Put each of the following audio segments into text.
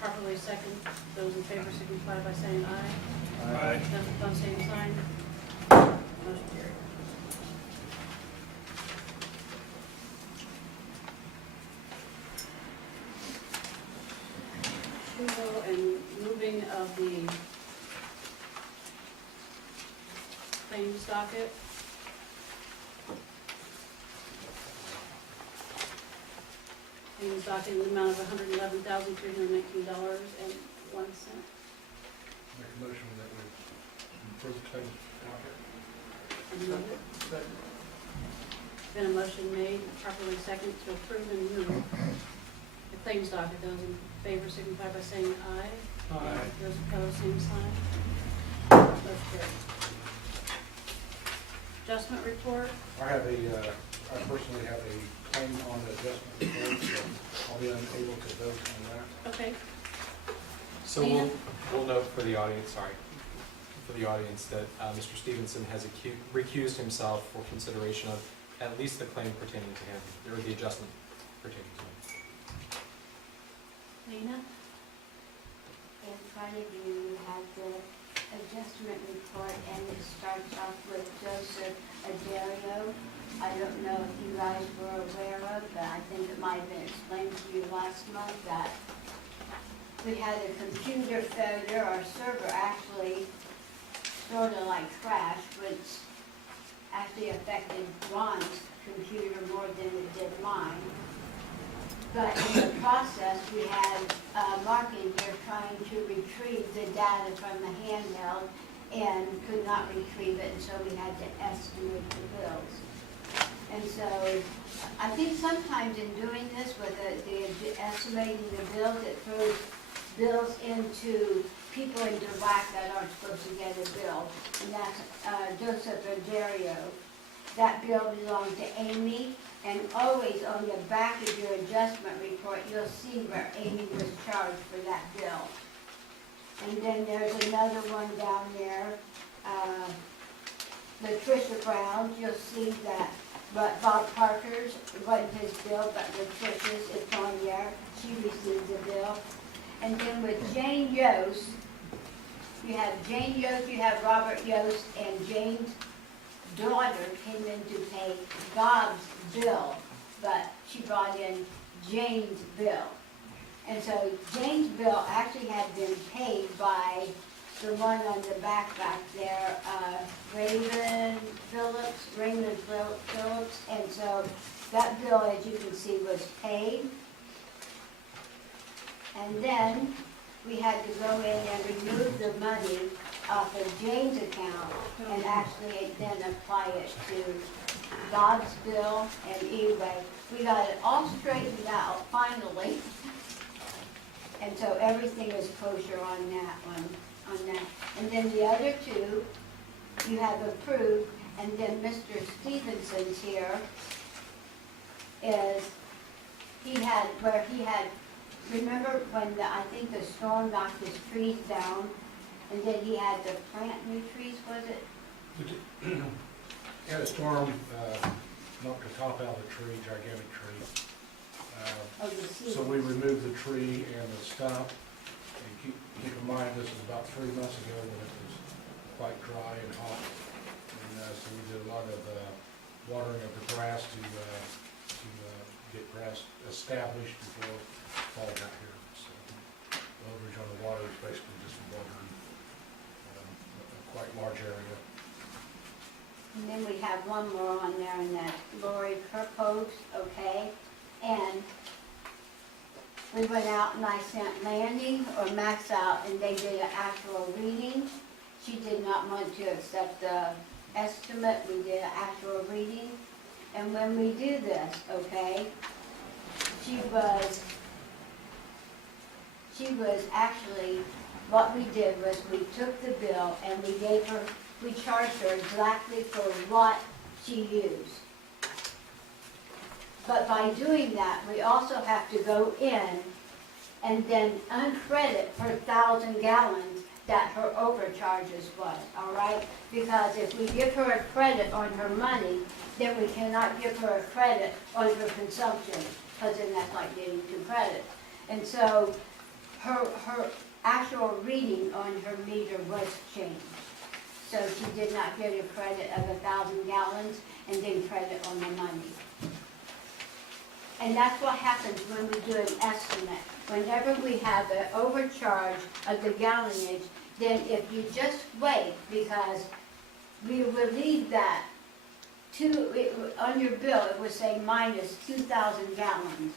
properly second. Those in favor signify by saying aye. Aye. Those opposed, same sign. Motion carried. Approval and moving of the claims docket. Claims docket in the amount of $111,319.01. Make a motion that we approve the claims docket. Been a motion made, properly second, to approve and move the claims docket. Those in favor signify by saying aye. Aye. Those opposed, same sign. Motion carried. Adjustment report. I personally have a claim on the adjustment report, so I'll be unable to vote on that. Okay. So we'll note for the audience, that Mr. Stevenson has recused himself for consideration of at least the claim pertaining to him, or the adjustment pertaining to him. Lena? In front of you, you have the adjustment report, and it starts off with Joseph Adario. I don't know if you guys were aware of, but I think it might have been explained to you last month that we had a computer failure. Our server actually sort of like crashed, which actually affected Ron's computer more than it did mine. But in the process, we had Mark in here trying to retrieve the data from the handheld and could not retrieve it, and so we had to estimate the bills. And so I think sometimes in doing this with the estimating the bills, it throws bills into people into whack that aren't supposed to get a bill. And that's Joseph Adario. That bill belonged to Amy, and always on the back of your adjustment report, you'll see where Amy was charged for that bill. And then there's another one down there, Latricia Brown. You'll see that Bob Parker's wasn't his bill, but Latricia's, it's on there. She received the bill. And then with Jane Yost, you have Jane Yost, you have Robert Yost, and Jane's daughter came in to pay Bob's bill, but she brought in Jane's bill. And so Jane's bill actually had been paid by the one on the back there, Raymond Phillips, and so that bill, as you can see, was paid. And then we had to go in and remove the money off of Jane's account and actually then apply it to Bob's bill. And anyway, we got it all straightened out finally. And so everything is kosher on that one, And then the other two you have approved, and then Mr. Stevenson's here is, remember when I think the storm knocked his trees down, and then he had to plant new trees, was it? Had a storm, knocked the top out of the tree, gigantic tree. So we removed the tree and the stump. And keep in mind, this was about 3 months ago when it was quite dry and hot. And so we did a lot of watering of the grass to get grass established before fall got here. So the overage on the water is basically just watering a quite large area. And then we have one more on there, and that's Lori Kirkhope, okay? And we went out and I sent Landy or Max out, and they did an actual reading. She did not want to accept the estimate. We did an actual reading. And when we do this, okay, she was actually, what we did was we took the bill and we charged her exactly for what she used. But by doing that, we also have to go in and then uncredit her 1,000 gallons that her overcharges was, all right? Because if we give her a credit on her money, then we cannot give her a credit on her consumption, because then that's like getting two credits. And so her actual reading on her meter was changed. So she did not get a credit of 1,000 gallons and then credit on the money. And that's what happens when we do an estimate. Whenever we have an overcharge of the gallonage, then if you just wait, because we will leave that on your bill, it would say minus 2,000 gallons,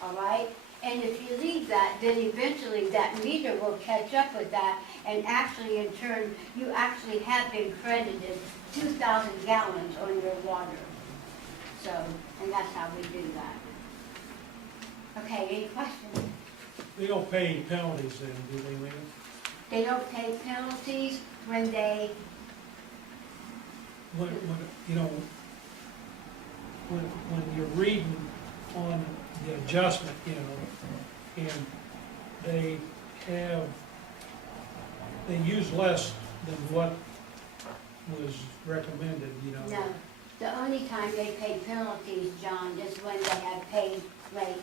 all right? And if you leave that, then eventually that meter will catch up with that, and actually in turn, you actually have been credited 2,000 gallons on your water. So, and that's how we do that. Okay, any questions? They don't pay any penalties then, do they, Lena? They don't pay penalties when they, When, you know, when you're reading on the adjustment, you know, and they use less than what was recommended, you know. no. The only time they pay penalties, John, is when they have paid late.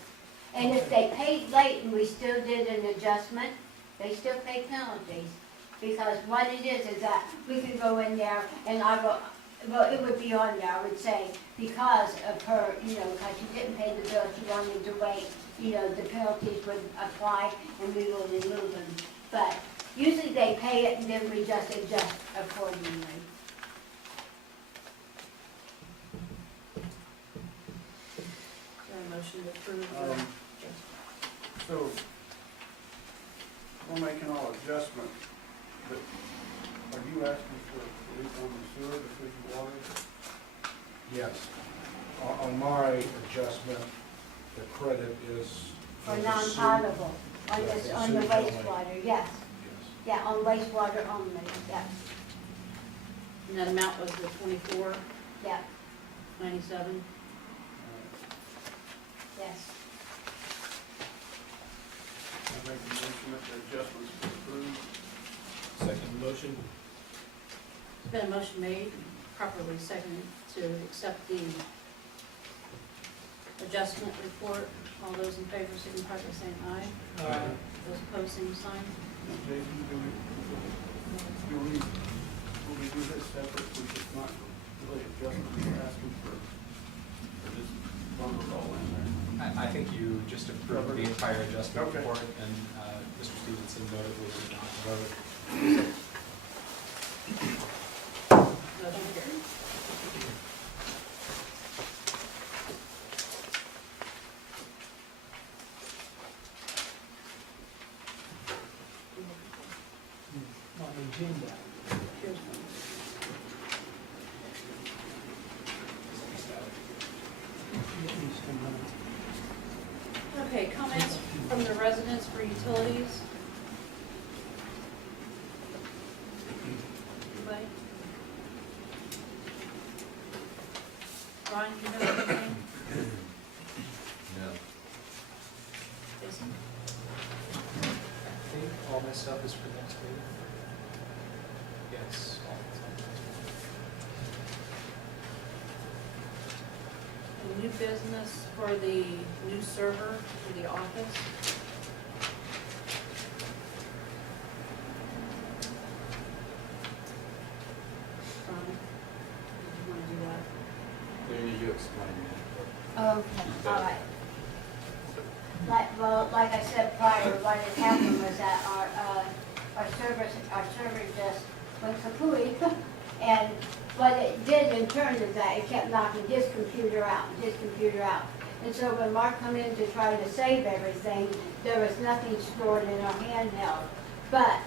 And if they paid late and we still did an adjustment, they still pay penalties. Because what it is that we can go in there and I will, well, it would be on there, I would say, because of her, you know, because she didn't pay the bill, she wanted to wait, you know, the penalties would apply and we will remove them. But usually they pay it and then we just adjust accordingly. Is there a motion to approve? So, we're making all adjustments, but are you asking for relief on the sewer, the food and water? Yes. On my adjustment, the credit is. For the non-potable, on Yeah, this, for on the sewage only. wastewater, yes. sewer. Yeah, on wastewater only, yes, And that amount was the 24.97. yeah, yes. I make a motion that the adjustments be approved. Second motion? There's been a motion made, properly seconded, to accept the adjustment report. All those in favor signify by saying aye. Those opposed, same sign. Jason, will we do this separate, we just not really adjustment, we're asking for this bundle all in there? I think you just approved the entire adjustment Okay. report, and Mr. Stevenson voted, we did not vote. Motion carried. On the agenda. Here's one. Okay, comments from the residents for utilities? Anybody? Ron, you know anything? No. Jason? I think all my stuff is for next week. Yes. A new business for the new server for the office? Ron, did you want to do that? Lena, you explain Okay, all right. Like I said prior, what had happened was that our server just went kapooey. And what it did in turn is that it kept knocking his computer out. And so when Mark come in to try to save everything, there was nothing stored in our handheld. But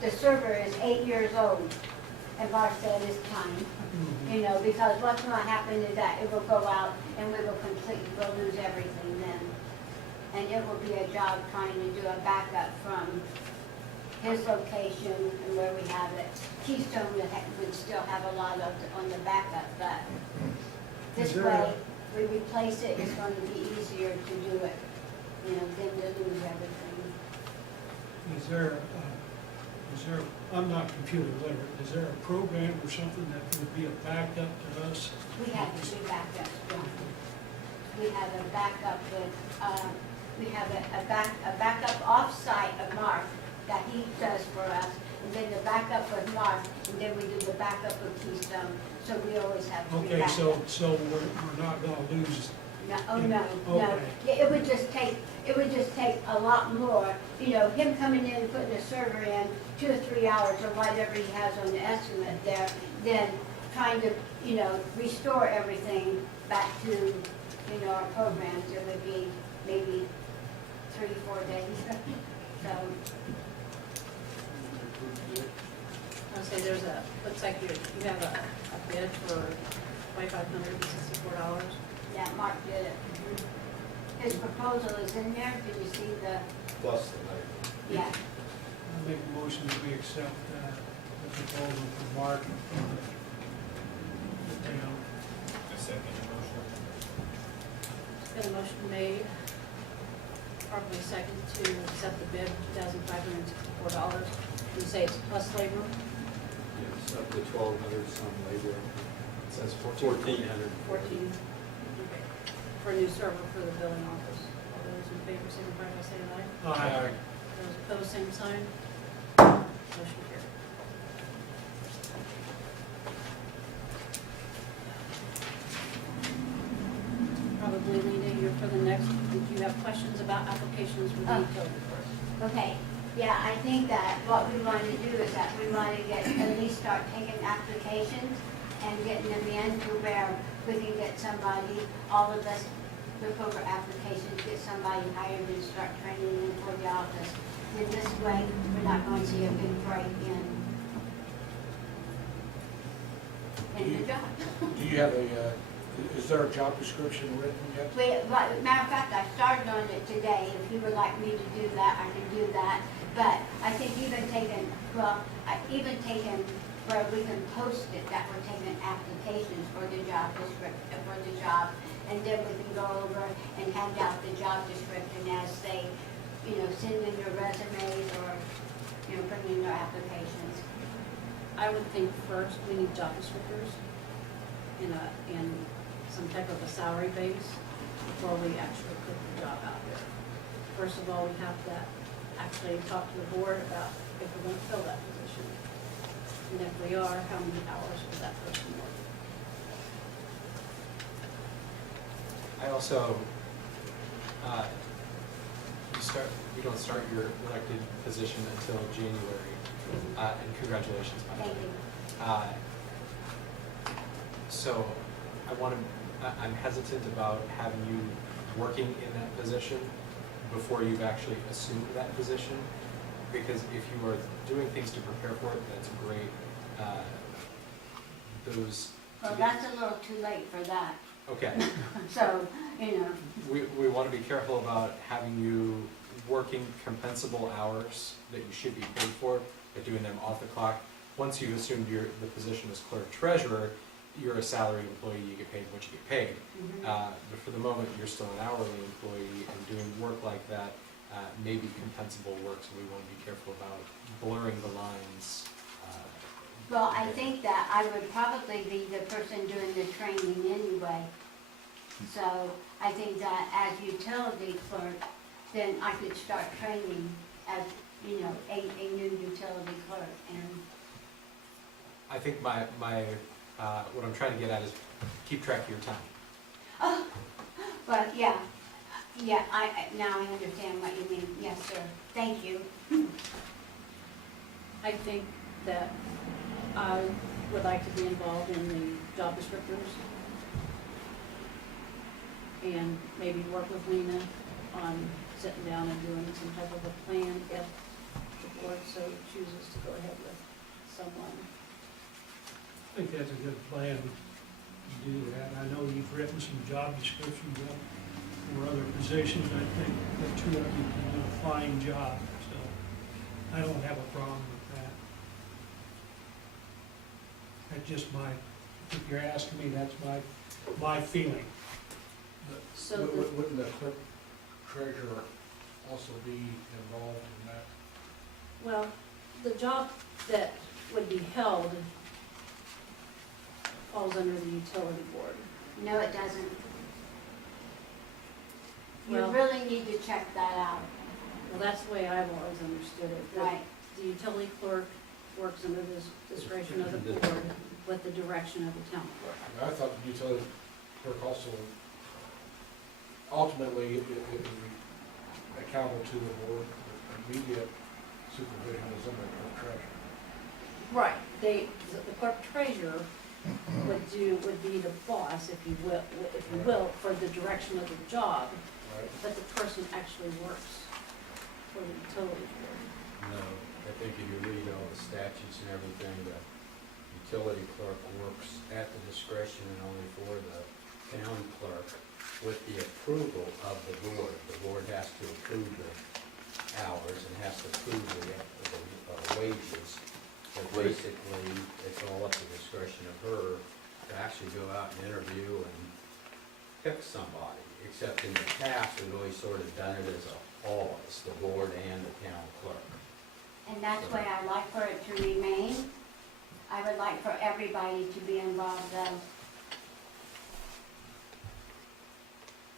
the server is 8 years old, and Mark said it's time. You know, because what's going to happen is that it will go out and we will we'll lose everything then. And it will be a job trying to do a backup from his location and where we have it. Keystone would still have a lot of on the backup, but this Is there way, we replace it, it's going to be easier to do it, you know, than to lose everything. Is there, I'm not computer literate, is there a program or something that would be a backup to us? We have 2 backups, John. We have a backup with we have a backup off-site of Mark that he does for us, and then the backup with Mark, and then we do the backup with Keystone, so we always have three Okay, backups. so we're not gonna lose, No, oh, no, no. Okay. Yeah, it would just take a lot more, him coming in and putting a server in 2 or 3 hours or whatever he has on the estimate there, then trying to, restore everything back to, our programs, it would be maybe 3 or 4 days. So, I'll say looks like you have a bid for $2,564. yeah, Mark did it. His proposal is in there, did you see the, Plus the labor. yeah. I make a motion that we accept the proposal from Mark. I second the motion. Been a motion made, properly second to accept the bid, $2,564. You say it's plus labor? Yes, up to 1,200 some labor. It says 1,400. 14. Okay. For a new server for the billing office. All those in favor, signify by saying aye. Aye. Those opposed, same sign. Motion carried. Probably, Lena, you're for the next, if you have questions about applications with the Oh. utility first. Okay, yeah, I think that what we want to do is that we want to at least start taking applications and getting them in to where we can get somebody, all of us, look over applications, get somebody hired and start training them for the office. In this way, we're not going to see a big break in the job. Do you have is there a job description written yet? Matter of fact, I started on it today. If you would like me to do that, I can do that. But I think even taking where we can post it, that we're taking applications for the job description, for the job, and then we can go over and hand out the job description as they, send in their resumes or, bring in their applications. I would think first we need job descriptors in some type of a salary base before we actually put the job out there. First of all, we have to actually talk to the board about if we're going to fill that position. And if we are, how many hours will that person work? I also, you don't start your elected position until January, and congratulations, by the Thank way. you. So I'm hesitant about having you working in that position before you've actually assumed that position, because if you are doing things to prepare for it, that's great. Well, that's a little too late for that. Okay. So, We want to be careful about having you working compensable hours that you should be paid for, but doing them off the clock. Once you've assumed the position as clerk treasurer, you're a salaried employee, you get paid what you get paid. But for the moment, you're still an hourly employee, and doing work like that may be compensable work, so we want to be careful about blurring the lines. Well, I think that I would probably be the person doing the training anyway. So I think that as utility clerk, then I could start training as, a new utility clerk. And I think what I'm trying to get at is keep track of your time. but yeah, now I understand what you mean. Yes, sir. Thank you. I think that I would like to be involved in the job descriptors and maybe work with Lena on sitting down and doing some type of a plan if the board so chooses to go ahead with someone. I think that's a good plan to do that. I know you've written some job descriptions up for other positions. I think the two of you can do a fine job, so I don't have a problem with that. That's just if you're asking me, that's my feeling. So Wouldn't the clerk treasurer also be involved in that? well, the job that would be held falls under the utility board. No, it doesn't. You Well- really need to check that out, Well, that's the way I've always understood it. that right? The utility clerk works under the discretion of the board with the direction of the town clerk. I thought the utility clerk also ultimately is accountable to the board, the immediate supervision is in the clerk treasurer. Right. The clerk treasurer would be the boss, if you will, for the direction of the job, Right. but the person actually works for the utility board. No, I think if you read all the statutes and everything, the utility clerk works at the discretion and only for the town clerk with the approval of the board. The board has to approve the hours and has to approve the wages. But basically, it's all up to discretion of her to actually go out and interview and pick somebody. Except in the past, we've always sort of done it as a all, it's the board and the town clerk. And that's why I like for it to remain. I would like for everybody to be involved though.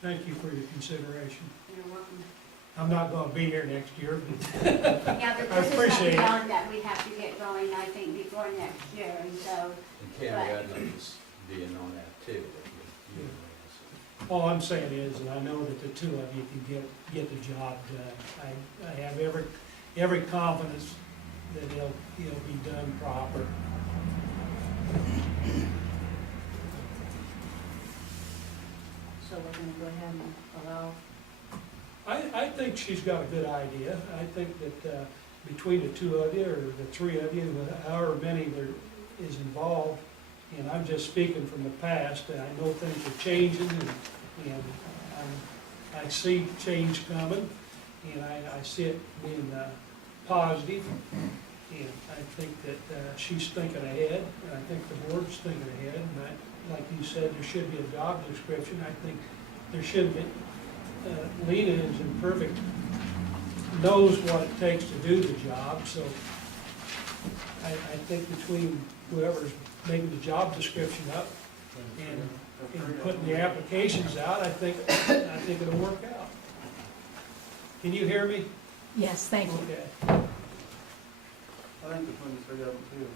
Thank you for your consideration. You're welcome. I'm not gonna be here next year, but Yeah, but I this is appreciate something it. on that we have to get going, I think, before next year, and so, And Tammy Edmonds being on that too. if you- all I'm saying is, and I know that the two of you can get the job done. I have every confidence that it'll be done proper. So we're gonna go ahead and allow, I think she's got a good idea. I think that between the two of you, or the three of you, however many there is involved, and I'm just speaking from the past, I know things are changing, and I see change coming, and I see it being positive, and I think that she's thinking ahead, and I think the board's thinking ahead, and like you said, there should be a job description. I think there should be. Lena is imperfect, knows what it takes to do the job, so I think between whoever's making the job description up and putting the applications out, I think it'll work out. Can you hear me? Yes, thank you. Okay. I think between the three of them too.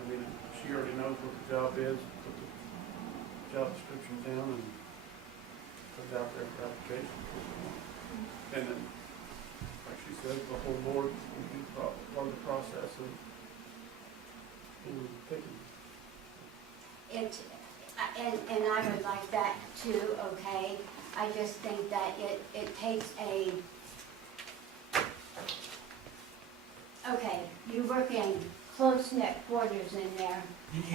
I mean, she already knows what the job is, put the job description down and put it out there for application. And then, like she said, the whole board will be part of the process of picking. and I would like that too, okay? I just think that it takes okay, you work in close-knit quarters in there.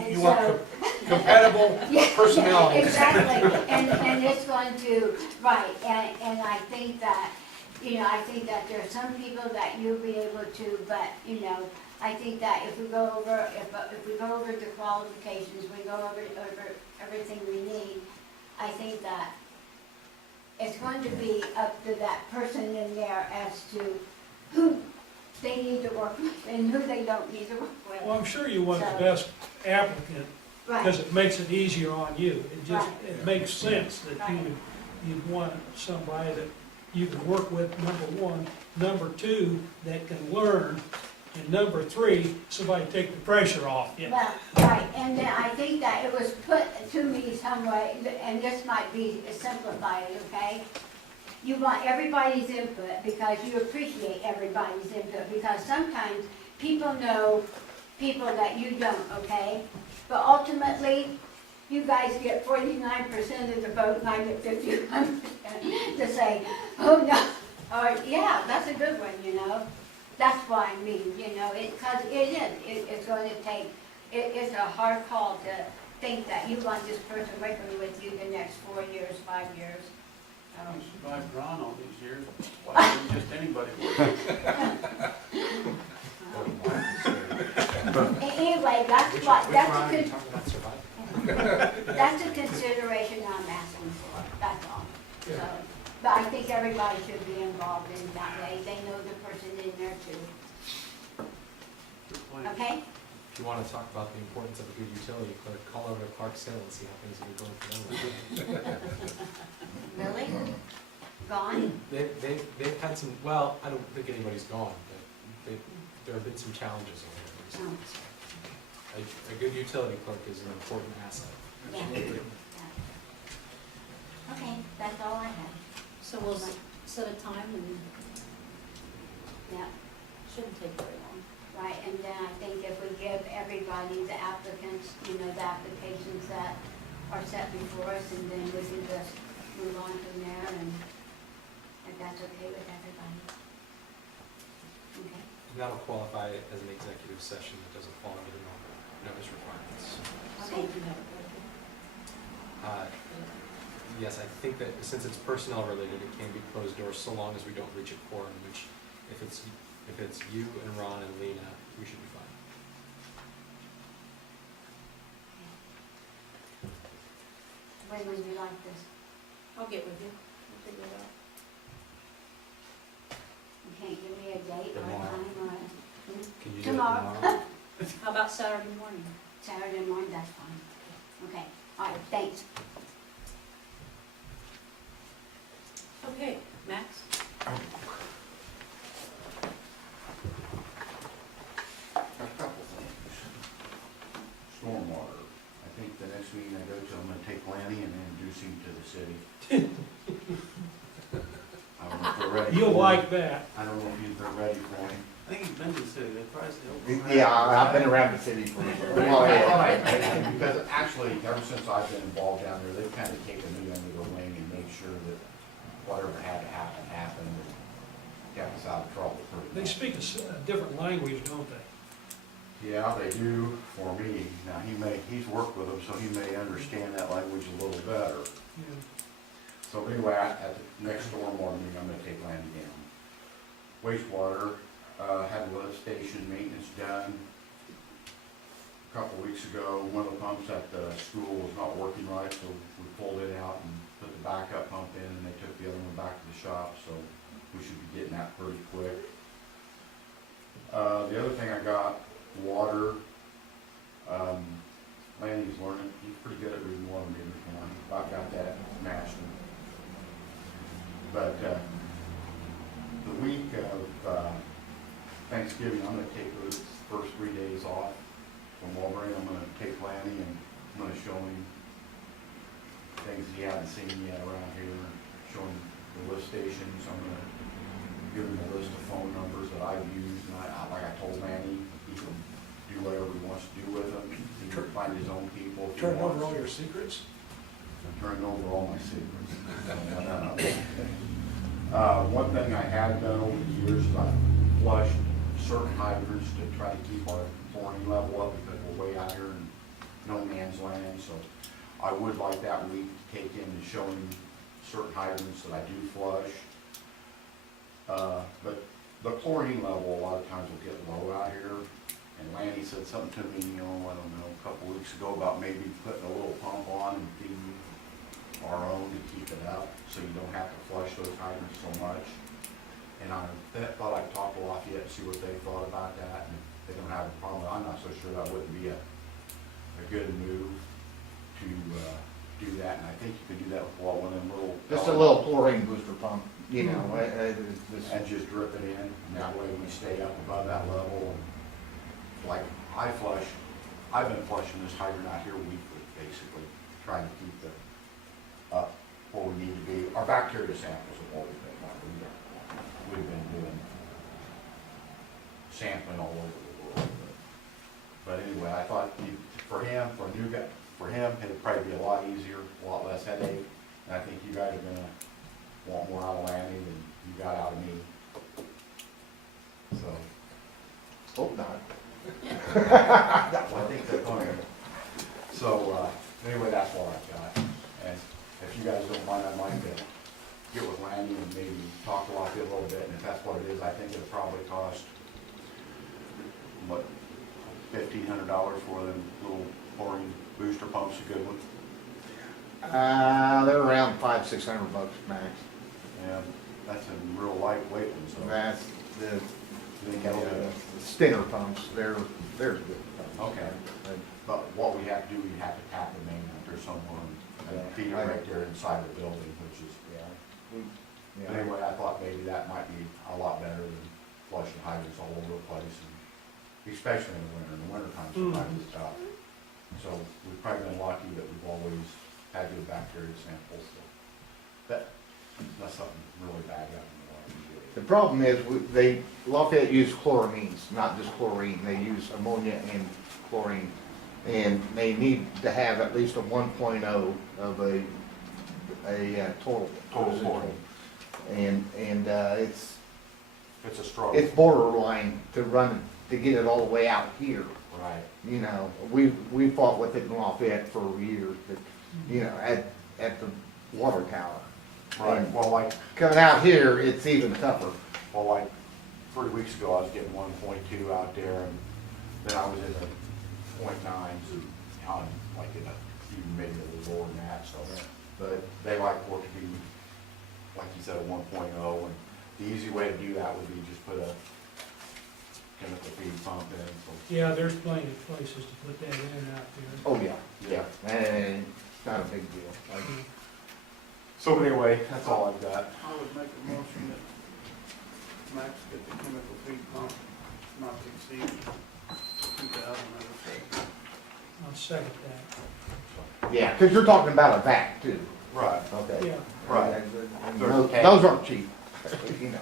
You want compatible personalities. Exactly, and it's going to, right, and I think that, I think that there are some people that you'll be able to, but, I think that if we go over, if we go over the qualifications, we go over everything we need, I think that it's going to be up to that person in there as to who they need to work with and who they don't need to work with. Well, I'm sure you want the best applicant, because Right, it makes it easier on you. Right. It makes sense that you'd want somebody that you can work with, number one. Number two, that can learn. And number three, somebody take the pressure off you. well, right, and then I think that it was put to me some way, and this might be simplified, okay? You want everybody's input because you appreciate everybody's input, because sometimes people know people that you don't, okay? But ultimately, you guys get 49% of the vote, and I get 51% to say, oh no, or yeah, that's a good one, That's what I mean, because it's going to take, it's a hard call to think that you want this person working with you the next 4 years, 5 years. She survived Ron all these years, why wouldn't just anybody work? Anyway, that's Which what, Ron are you talking about surviving? that's a consideration I'm asking for, that's all. So, but I think everybody should be involved in that way, they know the person in there too, Good point. okay? If you want to talk about the importance of a good utility clerk, call over to Clark Sale and see how things are going for them. Really? Gone? They've had some, well, I don't think anybody's gone, but there have been some challenges over there recently. A good utility clerk is an important asset. Yeah. Absolutely. Yeah. Okay, that's all I have. So we'll set a time and Yeah, shouldn't take very long. right, and then I think if we give everybody, the applicants, you know, the applications that are set before us, and then we can just move on from there, and if that's okay with everybody. Okay, And that'll qualify as an executive session that doesn't fall under the normal notice requirements. So okay, we can have it ready. Yes, I think that since it's personnel related, it can be closed doors so long as we don't reach a quorum, which if it's you and Ron and Lena, we should be fine. when would you like this? I'll get with you. We'll figure it out. You can't give me a date or a Tomorrow. time or Can you do it Tomorrow. tomorrow? How about Saturday morning? Saturday morning, that's fine. Okay, all right, thanks. Okay, Max? A couple things. Stormwater. I think the next meeting I go to, I'm gonna take Lanny and introduce him to the city. I don't know if they're ready. You'll for him. like that. I don't know if they're ready for him. I think he's been to the city, they probably still. Yeah, I've been around the city for a while. I thought because actually, ever since I've been involved down there, they've kind of taken me under their wing and made sure that whatever had to happen, happened, and kept us out of trouble pretty They much. speak a different language, don't they? Yeah, they do for me. Now, he's worked with them, so he may understand that language a little better. Yeah. So anyway, at the next stormwater meeting, I'm gonna take land down. Wastewater, had the lift station maintenance done. A couple weeks ago, one of the pumps at the school was not working right, so we pulled it out and put the backup pump in, and they took the other one back to the shop, so we should be getting that pretty quick. The other thing I got, water. Lanny's learning, he's pretty good at reading water meters now, I've got that mastered. But, the week of, Thanksgiving, I'm gonna take those first 3 days off from Walbury. I'm gonna take Lanny and I'm gonna show him things he hasn't seen yet around here, show him the lift stations. I'm gonna give him a list of phone numbers that I've used, and like I told Lanny, he can do whatever he wants to do with them. He can find his own people if he Turn over wants. all your secrets? I'm turning over all my secrets. One thing I have done over the years is I've flushed certain hydrants to try to keep our chlorine level up because we're way out here in no man's land. So I would like that week to take him and show him certain hydrants that I do flush. But the chlorine level a lot of times will get low out here. And Lanny said something to me, I don't know, a couple weeks ago about maybe putting a little pump on and feeding our own to keep it up, so you don't have to flush those hydrants so much. And I thought I'd talk to Lafayette and see what they thought about that, and if they don't have a problem, I'm not so sure that wouldn't be a good move to do that, and I think you could do that with one of them little. Just a little chlorine booster pump, you know, And just drip it in, and that way we stay up above that level. Like I've been flushing this hydrant out here weekly, basically, trying to keep the up where we need to be. Our bacteria samples have always been fine. We've been doing sampling all over the world. But anyway, I thought for him, for a new guy, for him, it'd probably be a lot easier, a lot less headache. And I think you guys are gonna want more out of Lanny than you got out of me. So, hope not. I think they're going. So, anyway, that's what I've got. And if you guys don't mind, I'd like to get with Lanny and maybe talk to Lafayette a little bit. And if that's what it is, I think it'll probably cost, what, $1,500 for them little chlorine booster pumps, a good one. They're around $500-600 max. Yeah, that's a real lightweight one, so. That's the They can get it. Stinger pumps, they're good pumps. Okay. But what we have to do, we have to tap the main out there somewhere and feed it right there inside the building, which is, Yeah, But Yeah. anyway, I thought maybe that might be a lot better than flushing hydrants all over the place, and especially in the winter. In the winter time, sometimes it's tough. So we've probably been lucky that we've always had good bacteria samples, so that's something really bad happened in the water. The problem is, Lafayette uses chloramines, not just chlorine, they use ammonia and chlorine. And they need to have at least a 1.0 of a total. Total chlorine. And It's a struggle. it's borderline to run, to get it all the way out here. Right. You know, we fought with it in Lafayette for years, but, you know, at the water tower. Right, And well, like, coming out here, it's even tougher. 3 weeks ago, I was getting 1.2 out there, and then I was in the 0.9s, and on, like, in a, even maybe a little lower than that, so. But they like for it to be, like you said, a 1.0, and the easy way to do that would be just put a chemical feed pump in, so. Yeah, there's plenty of places to put that in out there. Oh, yeah, and it's not a big deal. Like, So anyway, that's all I've got. I would make a motion that Max get the chemical feed pump not to exceed 2,000, I would say. I'll second that. Yeah, because you're talking about a vac too. Right, Okay. Yeah, right. And those aren't cheap, you know.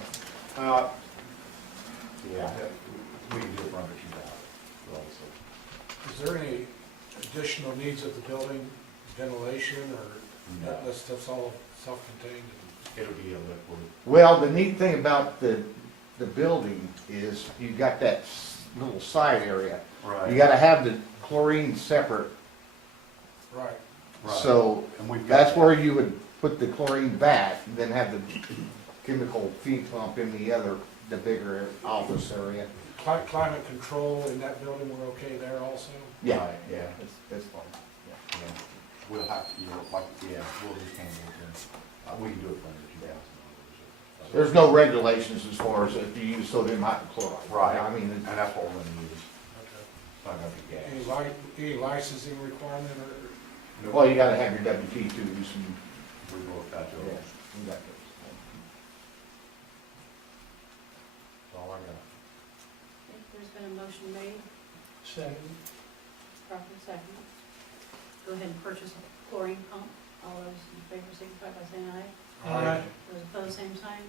Yeah, we can do it for under 2,000, also. Is there any additional needs of the building, ventilation, or No. that's all self-contained? It'll be a liquid. Well, the neat thing about the building is you got that little side area. You gotta have the chlorine separate, Right. Right. so And we've got that's that. where you would put the chlorine back, and then have the chemical feed pump in the bigger office area. Climate control in that building, we're okay there also? Yeah, Right, yeah. that's fine. Yeah. We'll have to, we'll just handle it then. We can do it for under 2,000. There's no regulations as far as if you use sodium hypochlorite. Right. I mean, And that's what we're gonna use. Okay. It's not gonna be gas. Any licensing requirement or? well, you gotta have your WT2s and, We will got to. yeah, That's you got those. all I got. Okay, there's been a motion made, second. properly second. Go ahead and purchase a chlorine pump. All those in favor signify by saying aye. Aye. Those opposed, same sign.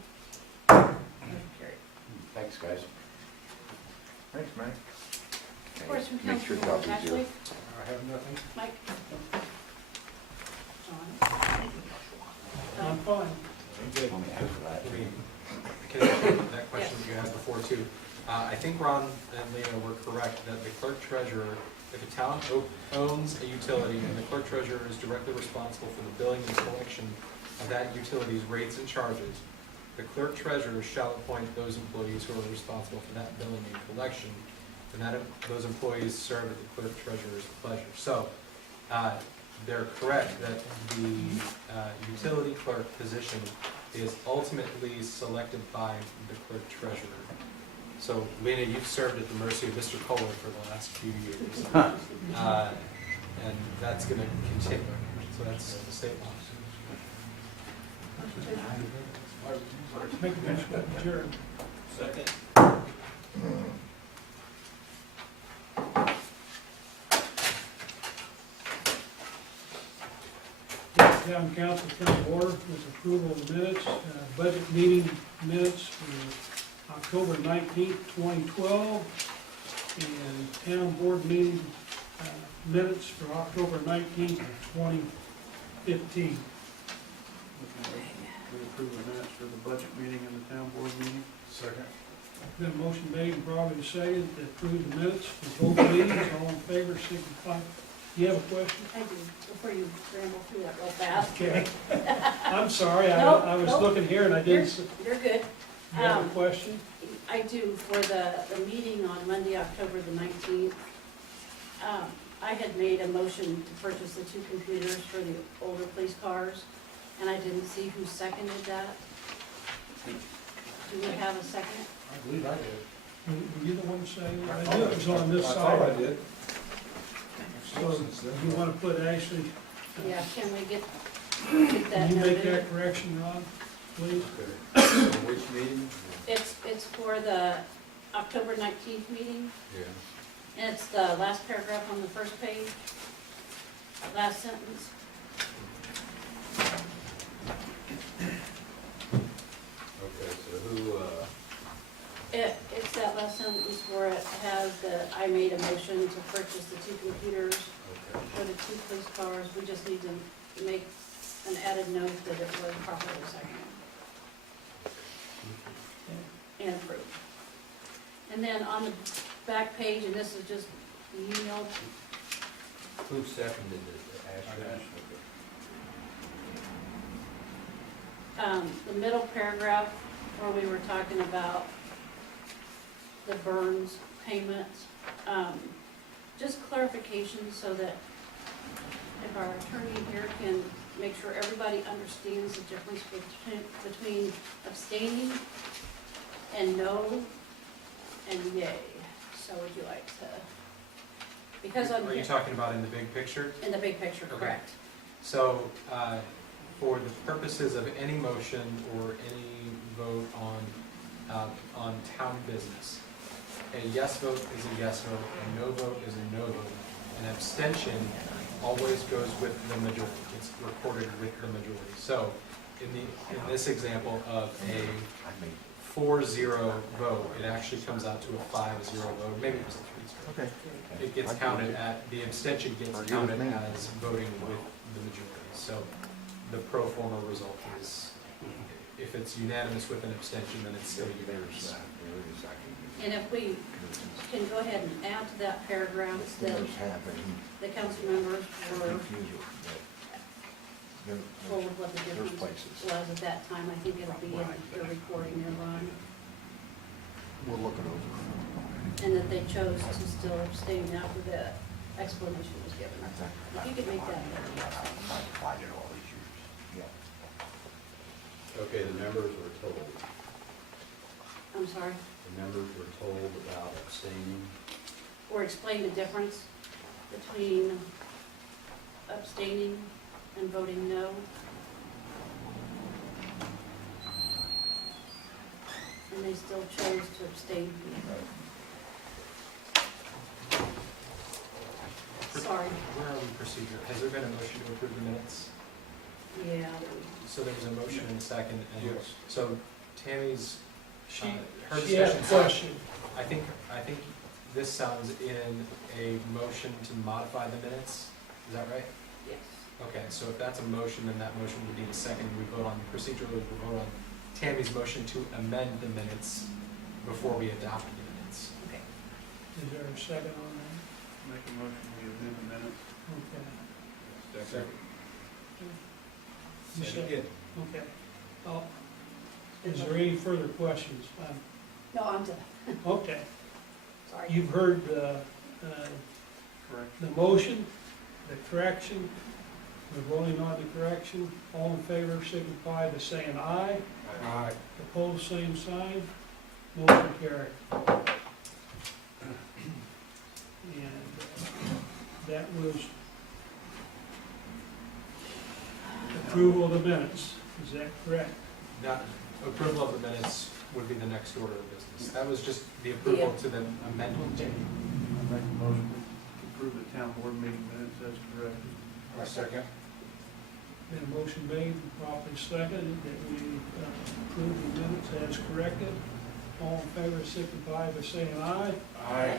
Motion carried. Thanks, guys. Thanks, Mike. Of course, from Make sure Council, copies Ashley, I have nothing. Mike. John. I'm fine. Good. Let me ask for that. Can I answer that question you had before too? I think Ron and Lena were correct that the clerk treasurer, if a town owns a utility and the clerk treasurer is directly responsible for the billing and collection of that utility's rates and charges, the clerk treasurer shall appoint those employees who are responsible for that billing and collection, and that those employees serve at the clerk treasurer's pleasure. So, they're correct that the utility clerk position is ultimately selected by the clerk treasurer. So, Lena, you've served at the mercy of Mr. Kohler for the last few years. And that's gonna continue, so that's the state law. Make a motion to adjourn. Second. Town council come to order with approval of the minutes, budget meeting minutes for October 19th, 2012, and town board meeting minutes for October 19th, 2015. We approve the minutes for the budget meeting and the town board meeting. Second. Been a motion made and probably seconded to approve the minutes for both meetings. All in favor, signify. Do you have a question? I do, before you ramble through that real fast. Okay. I'm sorry, Nope, I was nope. looking here and I didn't. You're good. You have a question? I do, for the meeting on Monday, October the 19th. I had made a motion to purchase the 2 computers for the older police cars, and I didn't see who seconded that. Do we have a second? I believe I did. Were you the one saying that? I thought knew it was on this I side. thought I did. So you want to put Ashley, Yeah, can we get can that you make noted? that correction, Ron? please? Okay. So which meeting? It's for the October 19th meeting, Yeah. and it's the last paragraph on the first page, last sentence. Okay, so who, It's that last sentence where it has that I made a motion to purchase the 2 computers okay. for the 2 police cars. We just need to make an added note that it was properly seconded and approved. And then on the back page, and this is just emailed, Who seconded it? Ashley? the middle paragraph where we were talking about the Burns payments, just clarification so that if our attorney here can make sure everybody understands the difference between abstaining and no and yay. So would you like to, because on, Are you talking about in the big picture? in the big picture, Okay. correct? So, for the purposes of any motion or any vote on town business, a yes vote is a yes vote, a no vote is a no vote. An abstention always goes with the majority, it's recorded with the majority. So, in this example of a 4-0 vote, it actually comes out to a 5-0 vote, maybe it was a 3-0. Okay. It gets counted the abstention gets Or counted me. as voting with the majority. So the pro forma result is, if it's unanimous with an abstention, then it's still unanimous. And if we can go ahead and add to that paragraph that the council members were told what the difference was at that time, I think it'll be in the recording and run, We'll look it over. and that they chose to still abstain after the explanation was given. If you could make that. Okay, the members were told, I'm sorry, the members were told about abstaining. or explain the difference between abstaining and voting no. And they still chose to abstain from the vote. Sorry, Where are we procedure? Has there been a motion to approve the minutes? yeah, So there was a motion and a second, and Yes. so Tammy's, She, her she has a discussion. question. I think this sounds in a motion to modify the minutes, is that right? yes. Okay, so if that's a motion, then that motion would need a second. We vote on, procedurally, we vote on Tammy's motion to amend the minutes before we adopt the minutes. Okay. Is there a second on that? Make a motion, we amend the minutes. Okay. Second. You Second. said- Okay. Is there any further questions? No, I'm done, Okay, sorry. you've heard Correct. the motion, the correction, we're voting on the correction. All in favor signify by saying aye. Aye. Opposed, same sign. Motion carried. And that was approval of the minutes. Is that correct? Not, approval of the minutes would be the next order of business. That was just the approval to the amendment. I make a motion to approve the town board meeting minutes as corrected. I second. Been a motion made and properly seconded that we approve the minutes as corrected. All in favor signify by saying aye. Aye.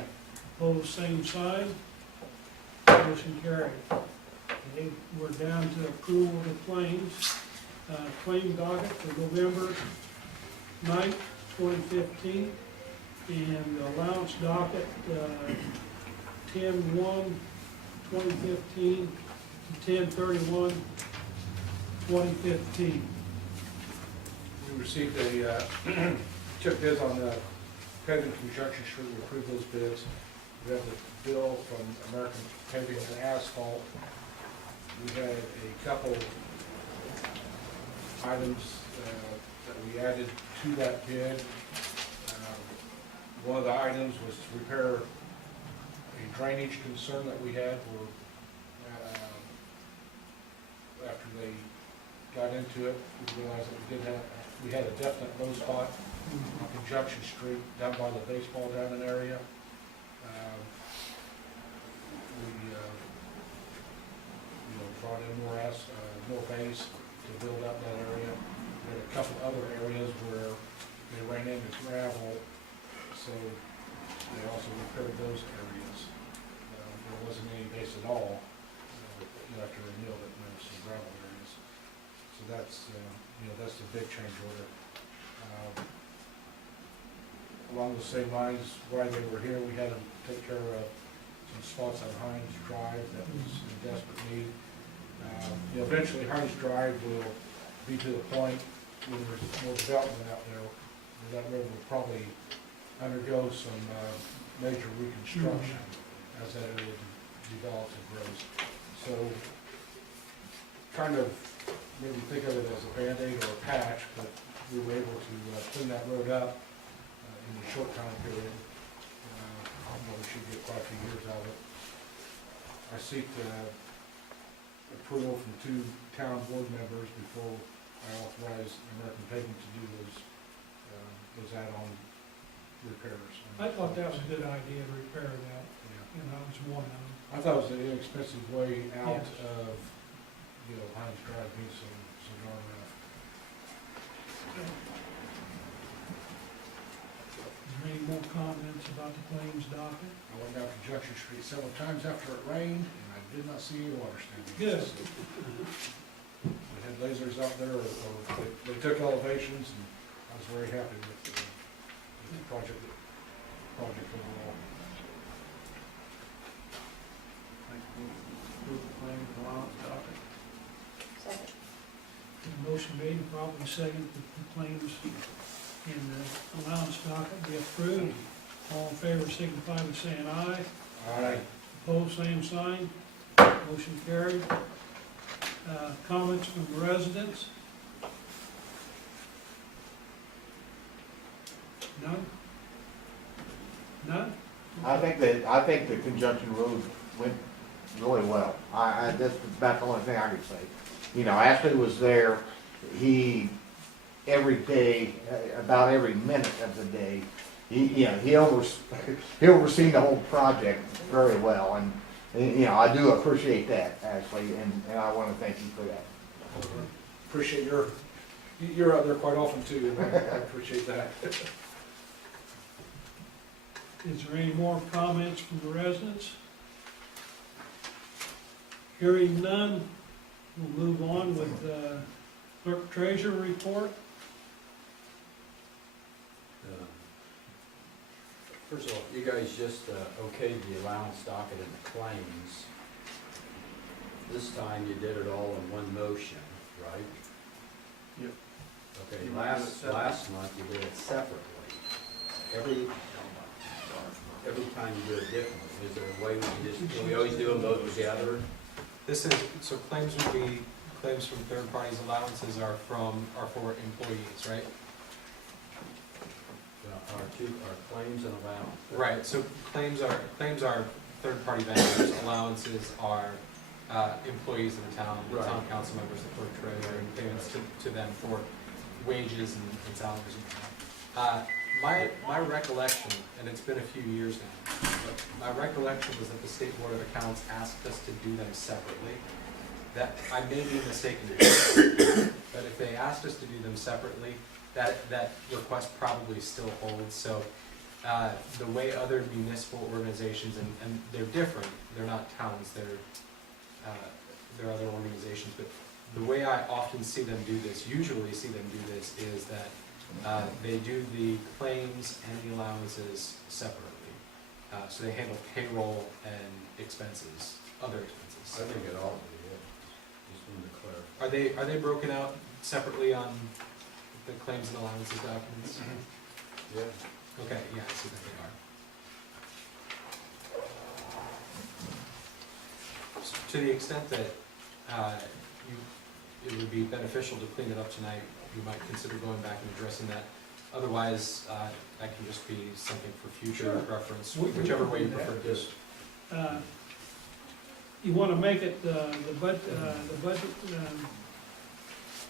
Opposed, same sign. Motion carried. Okay, we're down to approval of the claims. Claim docket for November 9th, 2015, and the allowance docket 10/1/2015 to 10/31/2015. We received took bids on the paving construction, sure we approved those bids. We have the bill from American Paving and Asphalt. We had a couple items that we added to that bid. One of the items was to repair a drainage concern that we had where, after they got into it, we realized that we did have we had a definite low spot on Conjunction Street, down by the baseball diamond area. We, brought in more base to build up that area. We had a couple other areas where they ran into gravel, so they also repaired those areas. There wasn't any base at all, after a mill that moved some gravel areas. So that's, that's the big change order. Along the same lines, while they were here, we had to take care of some spots on Hines Drive that was in desperate need. Eventually Hines Drive will be to the point when there's more development out there, that road will probably undergo some major reconstruction as that area develops and grows. So kind of maybe think of it as a Band-Aid or a patch, but we were able to clean that road up in a short time period. We should get quite a few years out of it. I seek approval from 2 town board members before I authorize American Paving to do those add-on repairs. I thought that was a good idea to repair that, Yeah. and I was one of them. I thought it was an inexpensive way out Yes. of, Hines Drive being so darn rough. Is there any more comments about the claims docket? I went down to Junction Street several times after it rained, and I did not see any water standing. Good. We had lasers out there, or they took elevations, and I was very happy with the project overall. Approve the claims allowance docket. Second. Motion made and probably second that the claims in the allowance docket be approved. All in favor signify by saying aye. Aye. Opposed, same sign. Motion carried. Comments from the residents? None? None? I think the Conjunction Road went really well. That's about the only thing I could say. Ashley was there, he, every day, about every minute of the day, he overseen the whole project very well, and, I do appreciate that, Ashley, and I wanna thank you for that. Appreciate you're out there quite often too, and I appreciate that. Is there any more comments from the residents? Hearing none, we'll move on with clerk treasurer report. First of all, you guys just okayed the allowance docket and the claims. This time you did it all in one motion, right? Yep. Okay, You wanna do it separate? last month you did it separately. Every time you do it differently. Is there a way can we always do them both together? So claims would be, claims from third parties, allowances are for employees, right? Our claims and allowance. Right, so claims are third-party vendors, allowances are employees of the town council members, the clerk treasurer, and payments to them for wages and salaries. My recollection, and it's been a few years now, but my recollection was that the State Board of Accounts asked us to do them separately. That, I may be mistaken, but if they asked us to do them separately, that request probably still holds. So the way other municipal organizations, and they're different, they're not towns, they're other organizations, but the way I often see them do this, usually see them do this, is that they do the claims and the allowances separately. So they handle payroll and expenses, other expenses. I think it ought to be, yeah. Just wanted to clarify. Are they broken out separately on the claims and allowances documents? Yeah. Okay, yeah, I see that they are. So to the extent that it would be beneficial to clean it up tonight, you might consider going back and addressing that. Otherwise, that can just be something for future reference, whichever way you prefer to do it. You want to make it the budget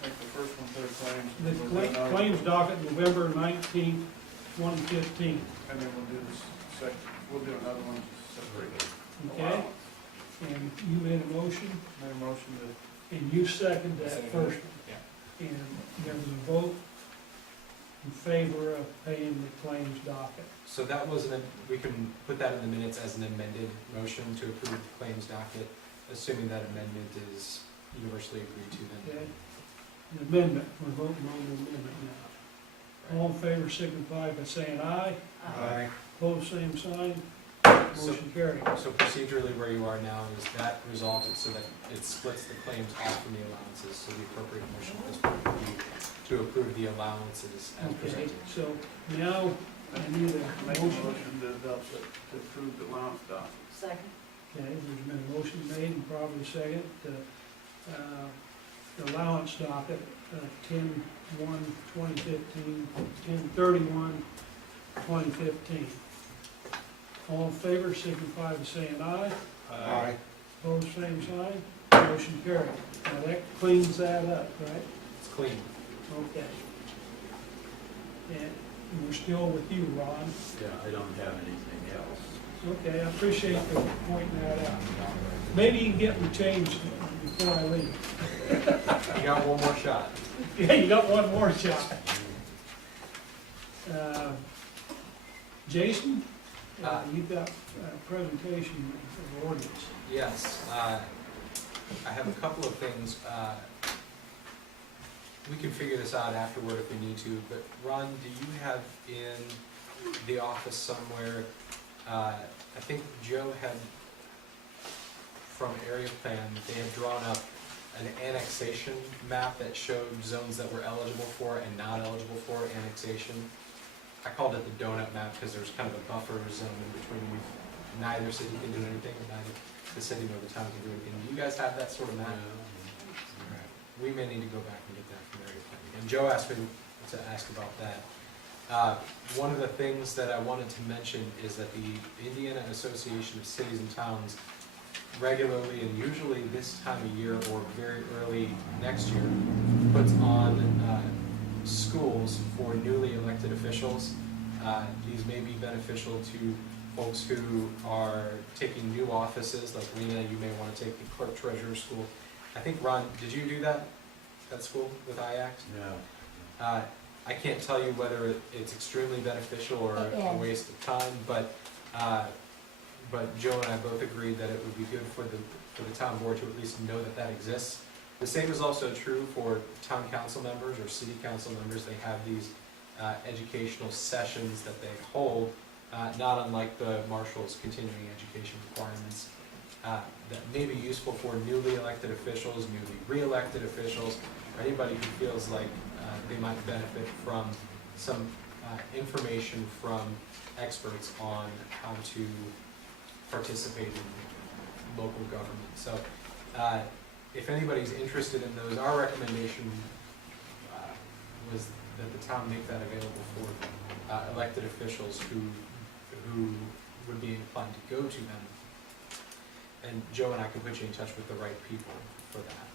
Make the first one clear claims. The and we'll do another claims one, docket, November 19th, 2015, And then we'll do this second, we'll do another one separately. okay? And you made a motion, Made a motion to, and you seconded that Second. first one. Yeah. And there was a vote in favor of paying the claims docket. So that was we can put that in the minutes as an amended motion to approve the claims docket, assuming that amendment is universally agreed to then. Okay? An amendment, we're voting on the amendment now. All in favor signify by saying aye. Uh, Opposed, same sign. So- Motion carried. So procedurally, where you are now is that resolves it so that it splits the claims off from the allowances, so the appropriate motion at this point would be to approve the allowances as Okay, presented. so now I need a make a motion. motion to adopt it, to approve the allowance docket. Second. Okay, there's been a motion made and probably second, the allowance docket, 10/1/2015, 10/31/2015. All in favor signify by saying aye. Aye. Opposed, same sign. Motion carried. Now that cleans that up, right? It's clean. Okay. And we're still with you, Ron. Yeah, I don't have anything else. Okay, I appreciate you pointing that out. Maybe you can get me changed before I leave. You got one more shot. Yeah, you got one more shot. Jason, you've got a presentation of ordinance. Yes, I have a couple of things. We can figure this out afterward if we need to, but Ron, do you have in the office somewhere, I think Joe had, from area plan, they had drawn up an annexation map that showed zones that were eligible for and not eligible for annexation. I called it the donut map because there's kind of a buffer zone in between. Neither city can do anything, and neither the city nor the town can do anything. Do you guys have that sort of map? Alright. We may need to go back and get that from area planning. And Joe asked me to ask about that. One of the things that I wanted to mention is that the Indiana Association of Cities and Towns regularly, and usually this time of year or very early next year, puts on schools for newly elected officials. These may be beneficial to folks who are taking new offices, like Lena, you may want to take the clerk treasurer school. I think, Ron, did you do that school with IACT? No. I can't tell you whether it's extremely beneficial or a waste of time, but Joe and I both agreed that it would be good for the town board to at least know that that exists. The same is also true for town council members or city council members. They have these educational sessions that they hold, not unlike the Marshall's continuing education requirements, that may be useful for newly elected officials, newly re-elected officials, or anybody who feels like they might benefit from some information from experts on how to participate in local government. So if anybody's interested in those, our recommendation was that the town make that available for elected officials who would be inclined to go to them. And Joe and I can put you in touch with the right people for that.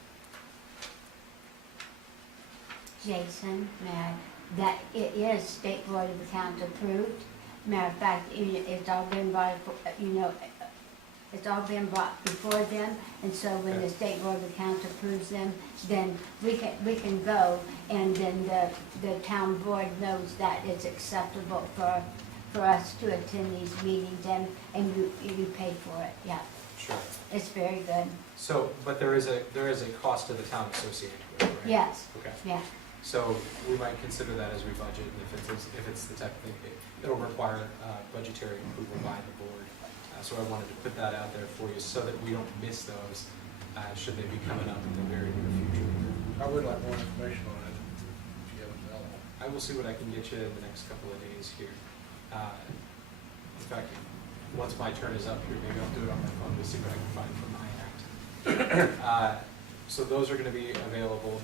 Jason, Mayor, that it is State Board of Accounts approved. Matter of fact, it's all been brought, it's all been brought before them, and so when the State Board of Accounts approves them, then we can go, and then the town board knows that it's acceptable for us to attend these meetings, and you pay for it, yeah. Sure. It's very good, So, but there is a cost to the town associated with it, right? yes, Okay. yeah. So we might consider that as we budget, and if it's the type of thing, it'll require budgetary approval by the board. So I wanted to put that out there for you so that we don't miss those, should they be coming up in the very near future. I would like more information on it, if you have it available. I will see what I can get you in the next couple of days here. In fact, once my turn is up here, maybe I'll do it on my phone to see what I can find from IACT. So those are going to be available.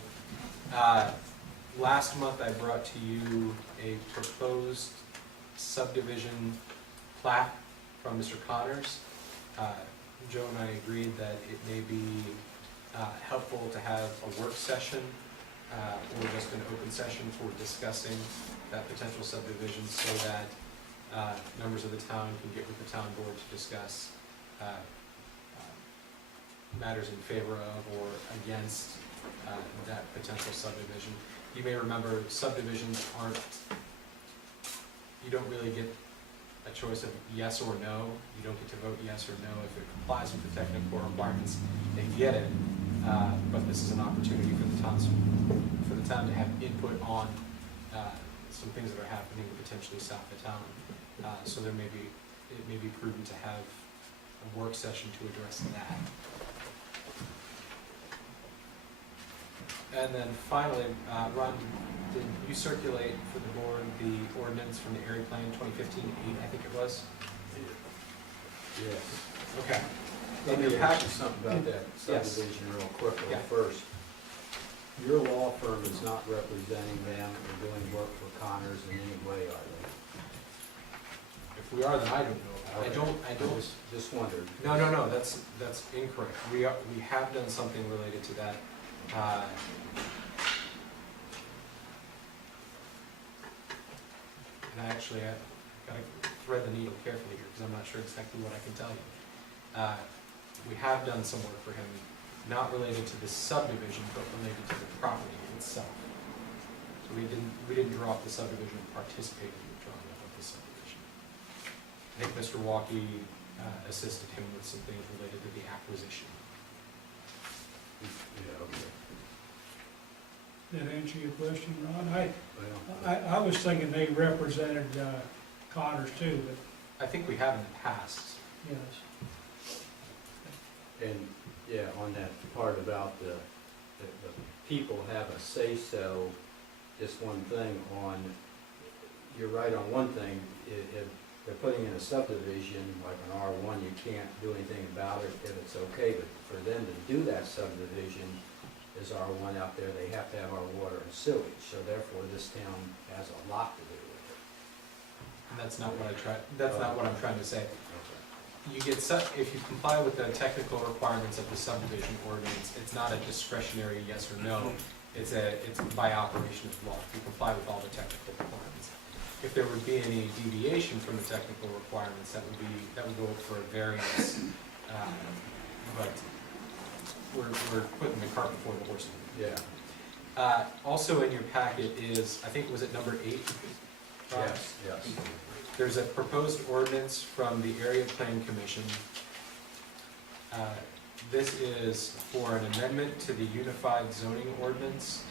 Last month I brought to you a proposed subdivision plat from Mr. Connors. Joe and I agreed that it may be helpful to have a work session or just an open session for discussing that potential subdivision so that members of the town can get with the town board to discuss matters in favor of or against that potential subdivision. You may remember subdivisions you don't really get a choice of yes or no. You don't get to vote yes or no. If it complies with the technical requirements, they get it. But this is an opportunity for the town to have input on some things that are happening potentially south of town. So it may be prudent to have a work session to address that. And then finally, Ron, did you circulate for the board the ordinance from the area plan 2015-8, I think it was? Yes. Okay. Let In me your ask packet, you something about that Yes. subdivision real quick. Yeah. First, your law firm is not representing them or doing work for Connors in any way, are they? if we are, then I don't know. I don't. Just wondered. No, that's incorrect. We have done something related to that. And I actually gotta thread the needle carefully here because I'm not sure exactly what I can tell you. We have done some work for him, not related to the subdivision, but related to the property itself. So we didn't draw up the subdivision and participate in the drawing up of the subdivision. I think Mr. Walkie assisted him with some things related to the acquisition. Yeah, okay. That answer your question, Ron? Well, I was thinking they represented Connors too, but I think we have in the past. yes. and, yeah, on that part about the people have a say-so, just one thing on, you're right on one thing, if they're putting in a subdivision, like an R1, you can't do anything about it if it's okay, but for them to do that subdivision is R1 out there, they have to have our water and sewage, so therefore this town has a lot to do with it. And that's not what I'm trying to say. Okay. You get if you comply with the technical requirements of the subdivision ordinance, it's not a discretionary yes or no. It's by operation of law. You comply with all the technical requirements. If there would be any deviation from the technical requirements, that would go for a variance. But we're putting the cart before the horse. Yeah. Also in your packet is, I think, was it number 8? Yes, yes. There's a proposed ordinance from the Area Plan Commission. This is for an amendment to the Unified Zoning Ordinance,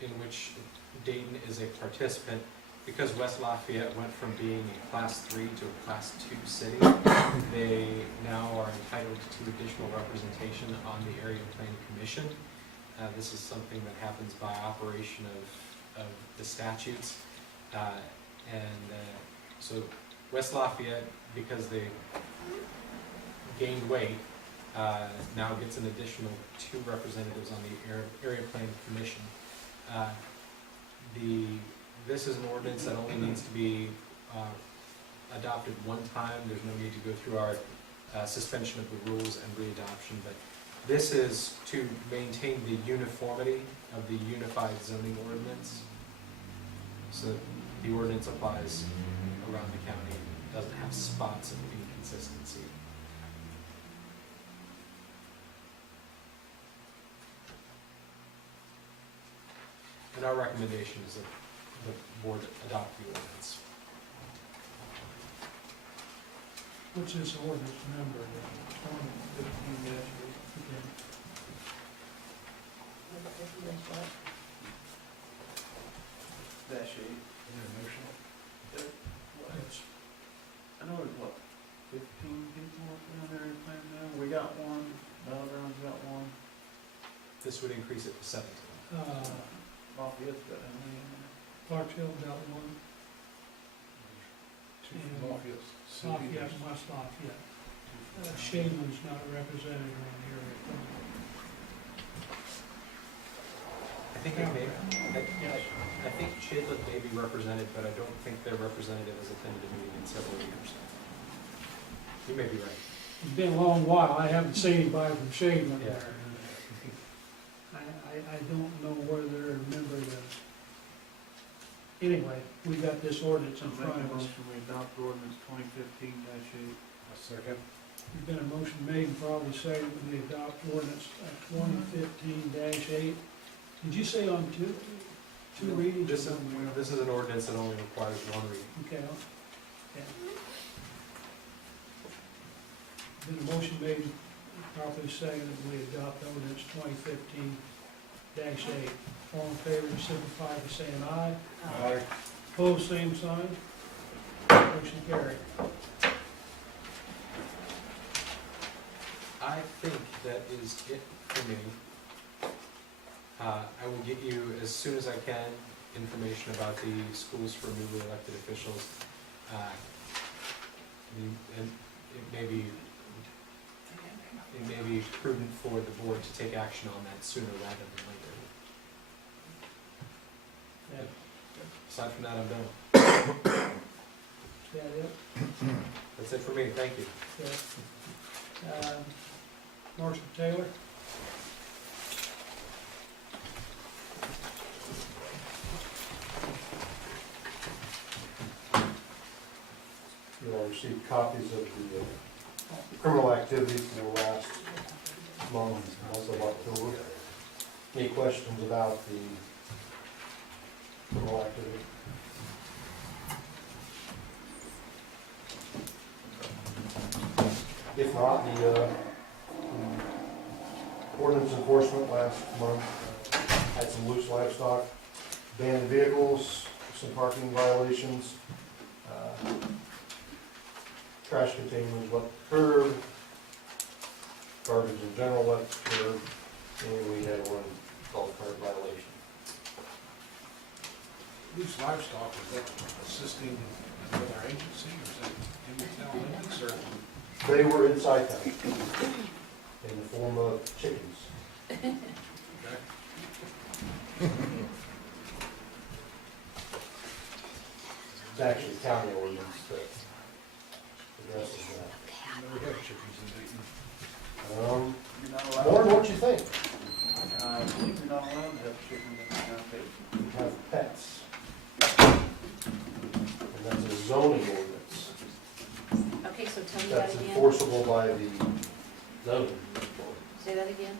in which Dayton is a participant. Because West Lafayette went from being a Class 3 to a Class 2 city, they now are entitled to additional representation on the Area Plan Commission. This is something that happens by operation of the statutes. So West Lafayette, because they gained weight, now gets an additional 2 representatives on the Area Plan Commission. This is an ordinance that only needs to be adopted one time. There's no need to go through our suspension of the rules and readoption, but this is to maintain the uniformity of the Unified Zoning Ordinance. So that the ordinance applies around the county, doesn't have spots of inconsistency. And our recommendation is that the board adopt the ordinance. What's this ordinance number? 2015-8? Dash 8. motion? It's- I know there's what, 15 people working on their plan now? We got one, Battleground's got one, This would increase it to 17. Lafayette's got how many in there? Clarksville got one, Two from Lafayette City. Lafayette, and West Lafayette. Shaven's not represented around here. I think it may, Yes. I think Shadeland may be represented, but I don't think their representative has attended a meeting in several years. You may be right. It's been a long while, I haven't seen anybody from Shaven Yeah. there. I don't know whether, remember anyway, we got this ordinance in Make front a of us. motion, we adopt ordinance 2015-8. A second. There's been a motion made and probably seconded that we adopt ordinance 2015-8. Did you say on two readings? This is an ordinance that only requires one reading. Okay, okay. Been a motion made, properly seconded, that we adopt ordinance 2015-8. All in favor, signify by saying aye. Aye. Opposed, same sign. Motion carried. I think that is it for me. I will get you, as soon as I can, information about the schools for newly elected officials. And it may be prudent for the board to take action on that sooner rather than later. That, Aside from that, I'm done. that it? That's it for me, thank you. Okay. Marshall Taylor? You all received copies of the criminal activity for the last month of October. Any questions about the criminal activity? If not, the ordinance enforcement last month had some loose livestock, abandoned vehicles, some parking violations, trash containers left the curb, garbage in general left the curb, and we had one golf cart violation. Loose livestock, is that assisting with our agency, or is that in the town limits, or? They were inside town in the form of chickens. Okay. It's actually county ordinance that addresses that. We have chickens in Dayton. You're not allowed. More than what you think. I believe you're not allowed to have chickens in the town. You have pets. And that's a zoning ordinance. Okay, so tell me that That's again. enforceable by the zoning. Say that again.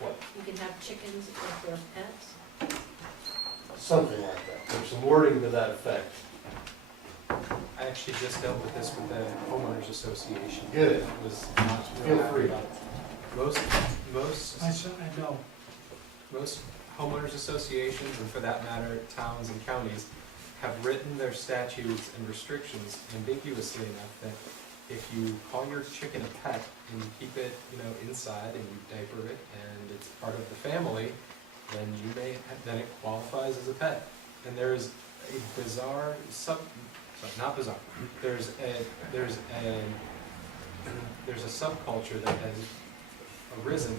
What? You can have chickens if they're pets? Something like that. There's some wording to that effect. I actually just dealt with this with the homeowners association. Good. It was not Feel real happy free. about it. I know. Most homeowners associations, and for that matter, towns and counties, have written their statutes and restrictions ambiguously enough that if you call your chicken a pet and you keep it, inside and you diaper it and it's part of the family, then it qualifies as a pet. And there's a bizarre not bizarre. There's a subculture that has arisen.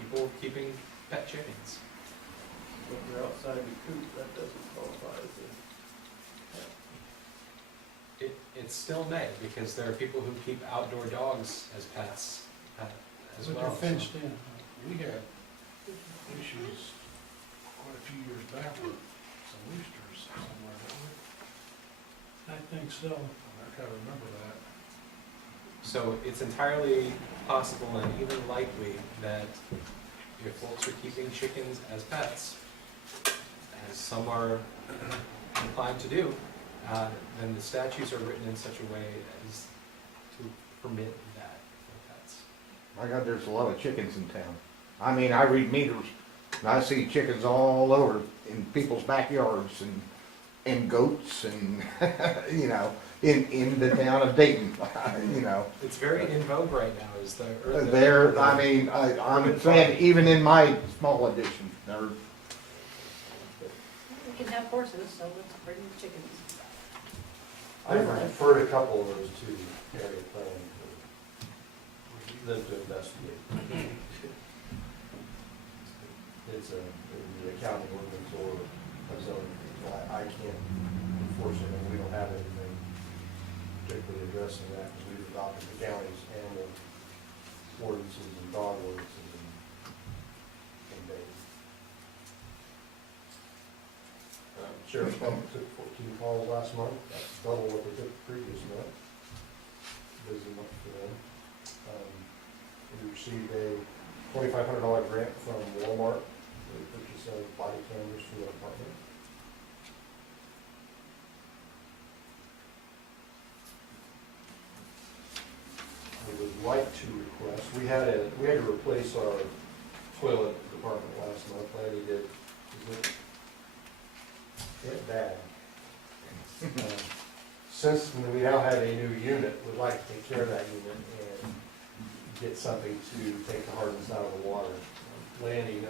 People keeping pet chickens. If they're outside the coop, that doesn't qualify as a. It still may, because there are people who keep outdoor dogs as pets as But well. they're fenced in. We had issues quite a few years back with some roosters somewhere, don't we? I think so. I kind of remember that. So it's entirely possible and even likely that if folks are keeping chickens as pets, as some are inclined to do, then the statutes are written in such a way as to permit that for pets. My God, there's a lot of chickens in town. I mean, I read meters, and I see chickens all over in people's backyards, and goats, and, in the town of Dayton, It's very in vogue right now, is the. I'm saying, even in my small edition, they're, We can have horses, so let's bring the chickens. I've referred a couple of those to area planning for them to investigate. It's a county ordinance or a zoning. I can't enforce it, and we don't have anything particularly addressing that, because we've adopted the county's animal ordinances and dog ordinances and Sheriff's Department took 14 calls last month, that's double what they took the previous month. Busy month for them. We received a $2,500 grant from Walmart for the purchase of body cameras for the department. We would like to request, we had to replace our toilet department last month, Lanny did, it bad. Since we now have a new unit, we'd like to take care of that unit and get something to take the hardness out of the water. Lanny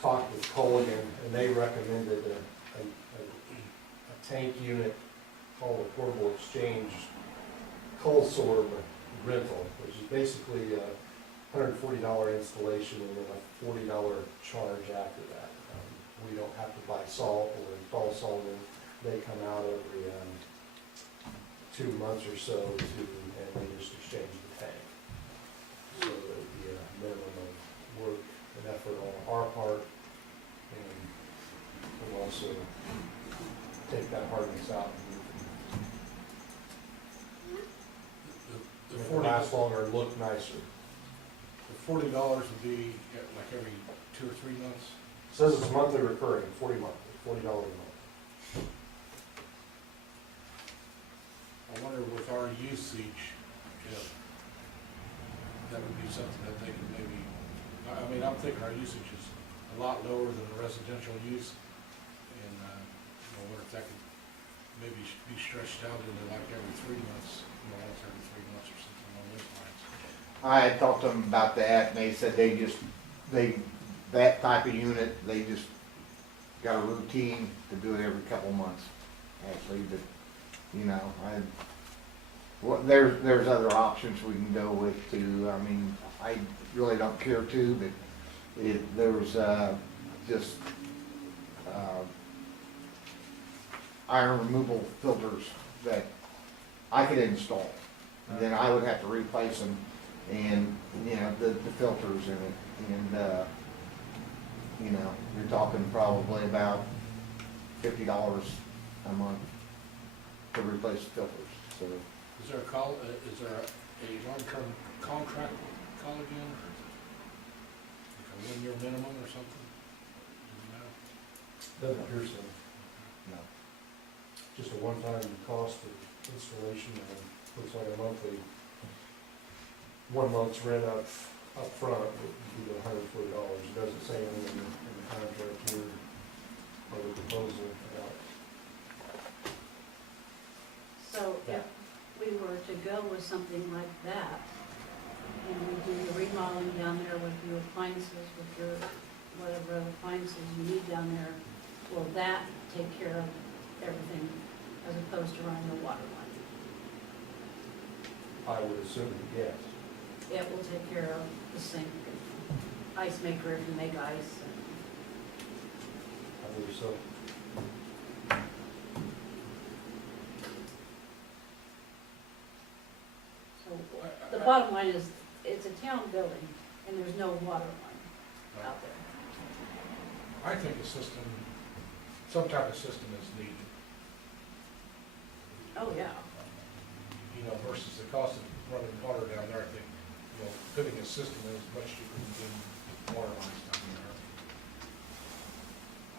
talked with Colligan, and they recommended a tank unit called a portable exchange cold sorb rental, which is basically a $140 installation and then a $40 charge after that. We don't have to buy salt or install salt, and they come out every 2 months or so and we just exchange the tank. So it would be a minimum of work and effort on our part, and we'll also take that hardness out. The Make it 40, last longer and look nicer. the $40 would be like every 2 or 3 months. Says it's monthly recurring, $40 a month. I wonder with our usage, if that would be something that they could maybe, I mean, I'm thinking our usage is a lot lower than the residential use. And, I wonder if that could maybe be stretched out into like every 3 months, once every 3 months or something along those lines. I had talked to them about that, and they said that type of unit, they just got a routine to do it every couple months, actually, but, there's other options we can go with too. I mean, I really don't care too, but there's just iron removal filters that I could install. And then I would have to replace them and, the filters in it. And, you're talking probably about $50 a month to replace the filters, so. Is there a long-term contract with Colligan, or like a 1-year minimum or something? Do you know? Doesn't appear so. No. Just a one-time cost of installation, and looks like a monthly, 1 month's rent up front would be $140. It doesn't say anything in the contract here or the proposal about. So if we were to go with something like that, and we do the remodeling down there with your appliances, with your, whatever appliances you need down there, will that take care of everything as opposed to running the water line? I would assume, yes. It will take care of the sink, ice maker if you make ice. I believe so. So the bottom line is, it's a town building and there's no water line out there. I think a system, some type of system is needed, Oh, yeah. Versus the cost of running water down there. I think, putting a system in is much cheaper than getting water lines down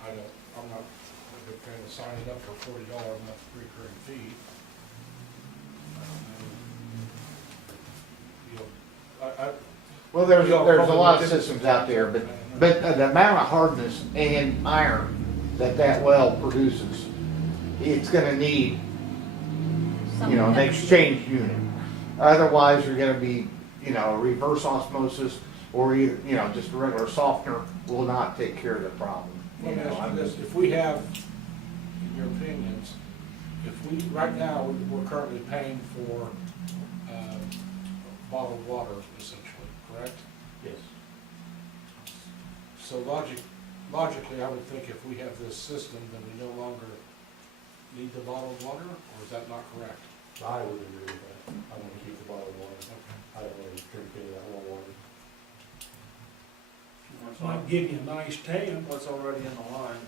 there. I'm not a big fan of signing up for $40 a month recurring fee. Well, there's a lot of systems out there, but the amount of hardness and iron that well produces, it's gonna need, an exchange unit. Otherwise, you're gonna be, reverse osmosis, or just a regular softener will not take care of the problem. Let me ask you this, if we have, in your opinions, right now, we're currently paying for bottled water essentially, correct? Yes. So logically, I would think if we have this system, then we no longer need the bottled water, or is that not correct? I would agree with that. I want to keep the bottled water. I don't want to drink any of that well water. Might give you a nice tan. What's already in the line?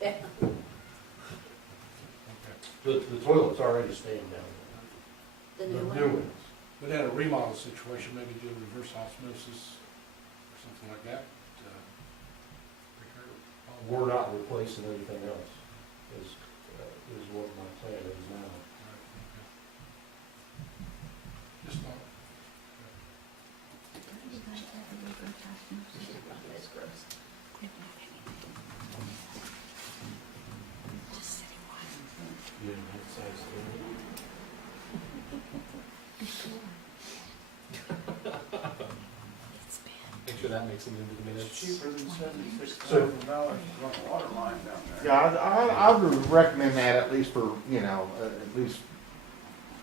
Okay. The toilet's already staying down The there. new The one? new ones. But in a remodel situation, maybe do reverse osmosis or something like that. Repair all the We're not replacing anything else, is what my plan is now. Right, okay. Just thought. That's gross. You know, that size Make sure that makes it into the It's minutes. cheaper than $76,000 to run a water line down there. Yeah, I would recommend that at least for, you know, at least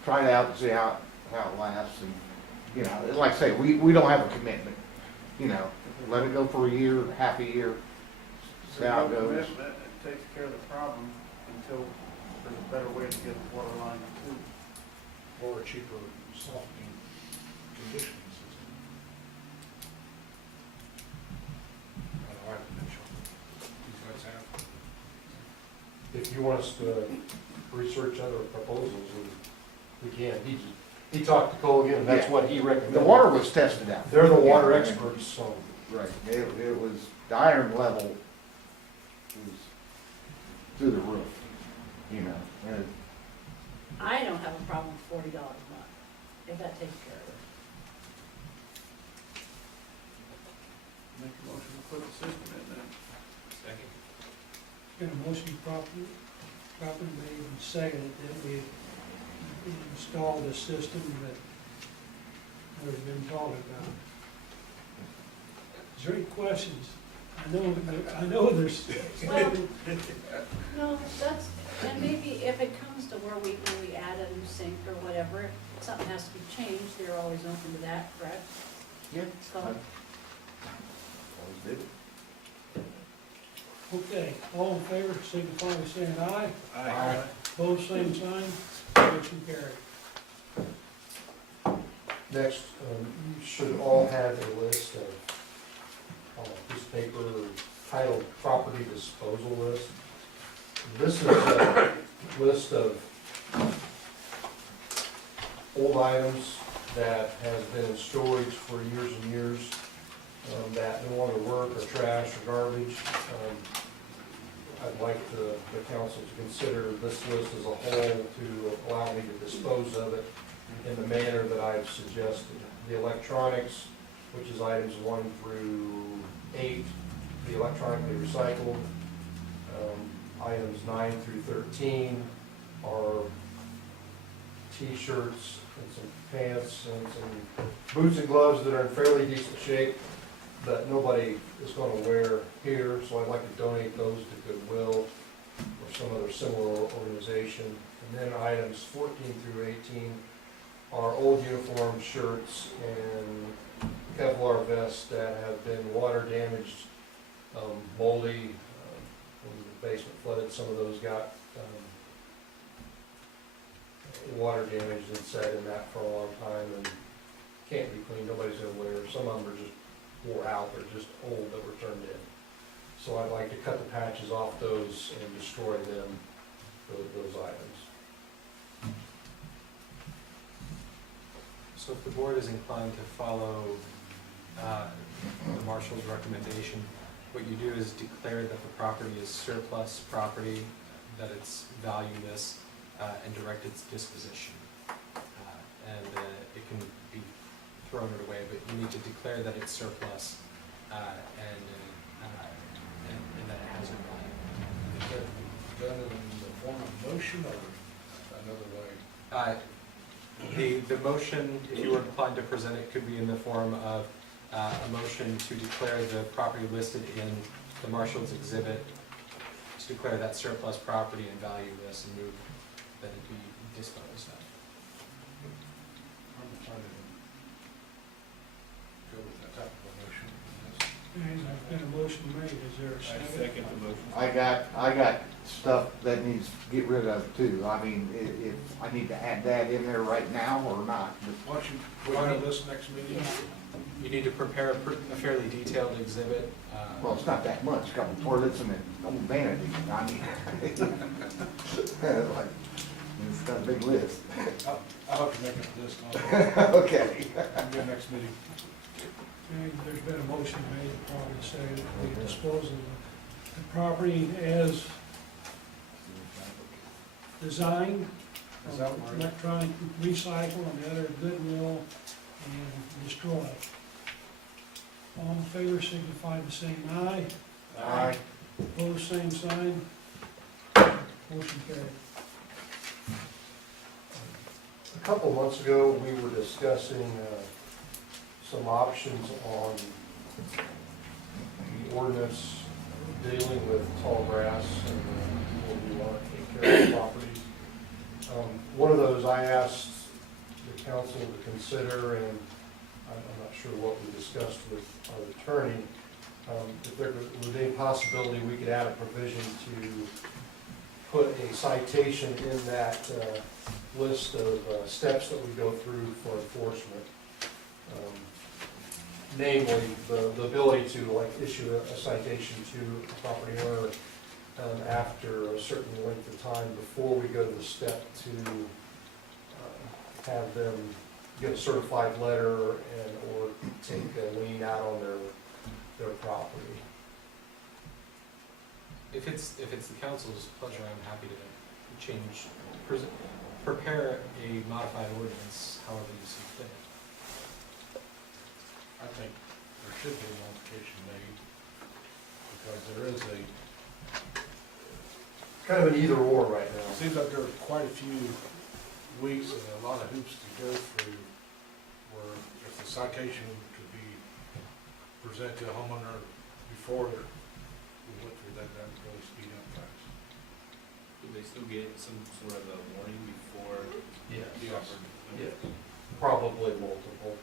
try it out and see how it lasts. And, you know, like I say, we don't have a commitment, you know, let it go for a year, half a year, see how it There's no goes. commitment. It takes care of the problem until there's a better way to get the water line to. Or a cheaper softening conditioning system. I like the picture. These guys have. If you want us to research other proposals, we can. He talked to Colgan, and that's what he recommended. The water was tested out. They're the water experts, so. Right, it was, the iron level was through the roof, you know, and I don't have a problem with $40 a month, if that takes care of it. Make a motion to put the system in there. Second. Got a motion properly made and seconded that we install the system that we've been talking about. Is there any questions? I know there's, Well, no, that's, and maybe if it comes to where we add a new sink or whatever, if something has to be changed, they're always open to that, correct? yeah. So, Always did. okay, all in favor, signify by saying aye. Aye. Both same sign, motion carried. Next, you should all have a list of, piece of paper titled property disposal list. This is a list of old items that has been in storage for years and years, that no longer work, or trash, or garbage. I'd like the council to consider this list as a whole to allow me to dispose of it in the manner that I've suggested. The electronics, which is items 1 through 8, be electronically recycled. Items 9 through 13 are t-shirts and some pants and some boots and gloves that are in fairly decent shape, but nobody is gonna wear here, so I'd like to donate those to Goodwill or some other similar organization. And then items 14 through 18 are old uniform shirts and Kevlar vests that have been water damaged, moldy, when the basement flooded, some of those got water damaged and sat in that for a long time and can't be cleaned, nobody's gonna wear. Some of them are just wore out, they're just old that were turned in. So I'd like to cut the patches off those and destroy them, those items. So if the board is inclined to follow the marshal's recommendation, what you do is declare that the property is surplus property, that it's valueless, and direct its disposition. And it can be thrown it away, but you need to declare that it's surplus and that it has no value. Is that done in the form of motion or another way? The motion, if you were inclined to present it, could be in the form of a motion to declare the property listed in the marshal's exhibit, to declare that surplus property and valueless and move that it be disposed of. I'm inclined to go with that type of a motion. And I've got a motion made, is there a second? the motion. I got stuff that needs to get rid of too. I mean, if I need to add that in there right now or not? Why don't you wait on this next meeting? Yeah. You need to prepare a fairly detailed exhibit. Well, it's not that much, a couple toilets and an old vanity, I mean. Like, it's got a big list. I'll have to make up a list on it. Okay. Maybe next meeting. And there's been a motion made, probably say that we dispose of the property as designed. Is that right? Electronic recycle and other goodwill and destroy. All in favor signify by saying aye. Aye. Opposed, same sign. Motion carried. A couple months ago, we were discussing some options on the ordinance dealing with tall grass and what we want to take care of properties. One of those I asked the council to consider, and I'm not sure what we discussed with our attorney, if there was any possibility we could add a provision to put a citation in that list of steps that we go through for enforcement. Namely, the ability to like issue a citation to a property owner after a certain length of time before we go to the step to have them get a certified letter and or take a lien out on their property. If it's the council's pleasure, I'm happy to prepare a modified ordinance however you see fit. I think there should be a modification made, because there is Kind of an either or right it now. seems like there are quite a few weeks and a lot of hoops to go through, where if the citation could be presented to a homeowner before we went through that, that would really speed up things. Do they still get some sort of a warning before Yes. the offer? Yeah, probably multiple.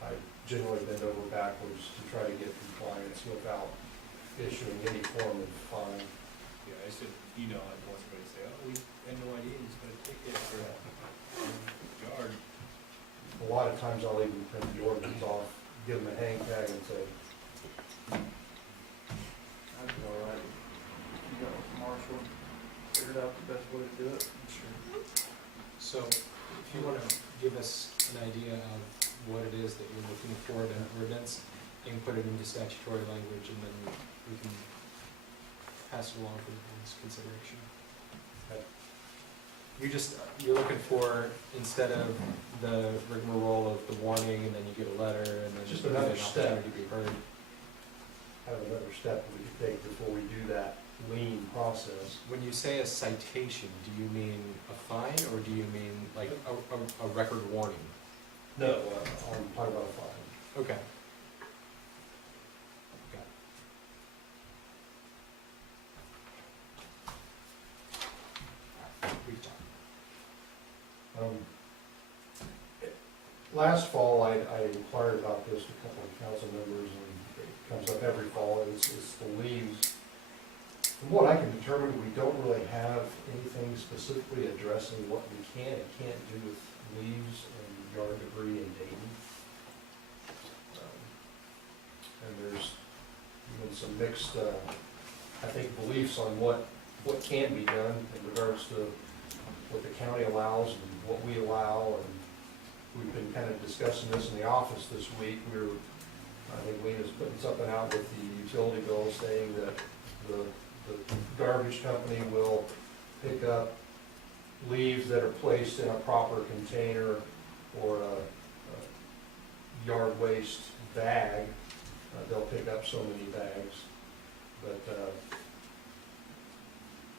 I generally bend over backwards to try to get compliance without issuing any form of fine. Yeah, I said, you know, like once somebody say, oh, we had no idea he was gonna take it for a yard. A lot of times I'll even print the ordinance off, give them a hang tag and say, I'd be all right. You got with Marshall, figured out the best way to do it. So if you want to give us an idea of what it is that you're looking for in an ordinance, you can put it into statutory language and then we can pass it along for the board's consideration. You're looking for, instead of the rigmarole of the warning and then you get a letter and then Just you get another an step. opportunity to be heard. have another step we could take before we do that lien process. When you say a citation, do you mean a fine or do you mean like a record warning? No, I'm talking about a fine. Okay. We've talked. Last fall, I inquired about this with a couple of council members, and it comes up every fall, and it's the leaves. From what I can determine, we don't really have anything specifically addressing what we can and can't do with leaves and yard debris in Dayton. And there's even some mixed, I think, beliefs on what can be done in regards to what the county allows and what we allow, and we've been kind of discussing this in the office this week. I think Lena's putting something out with the utility bill saying that the garbage company will pick up leaves that are placed in a proper container or a yard waste bag. They'll pick up so many bags, but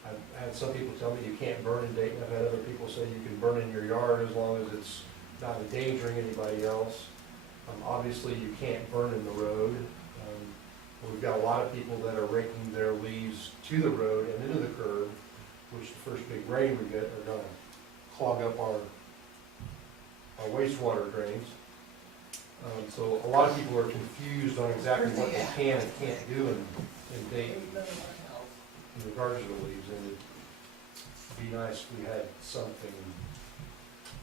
I've had some people tell me you can't burn in Dayton. I've had other people say you can burn in your yard as long as it's not endangering anybody else. Obviously, you can't burn in the road. We've got a lot of people that are raking their leaves to the road and into the curb, which the first big rain we get are gonna clog up our wastewater drains. So a lot of people are confused on exactly what they can and can't do in Dayton in regards to the leaves. And be nice if we had something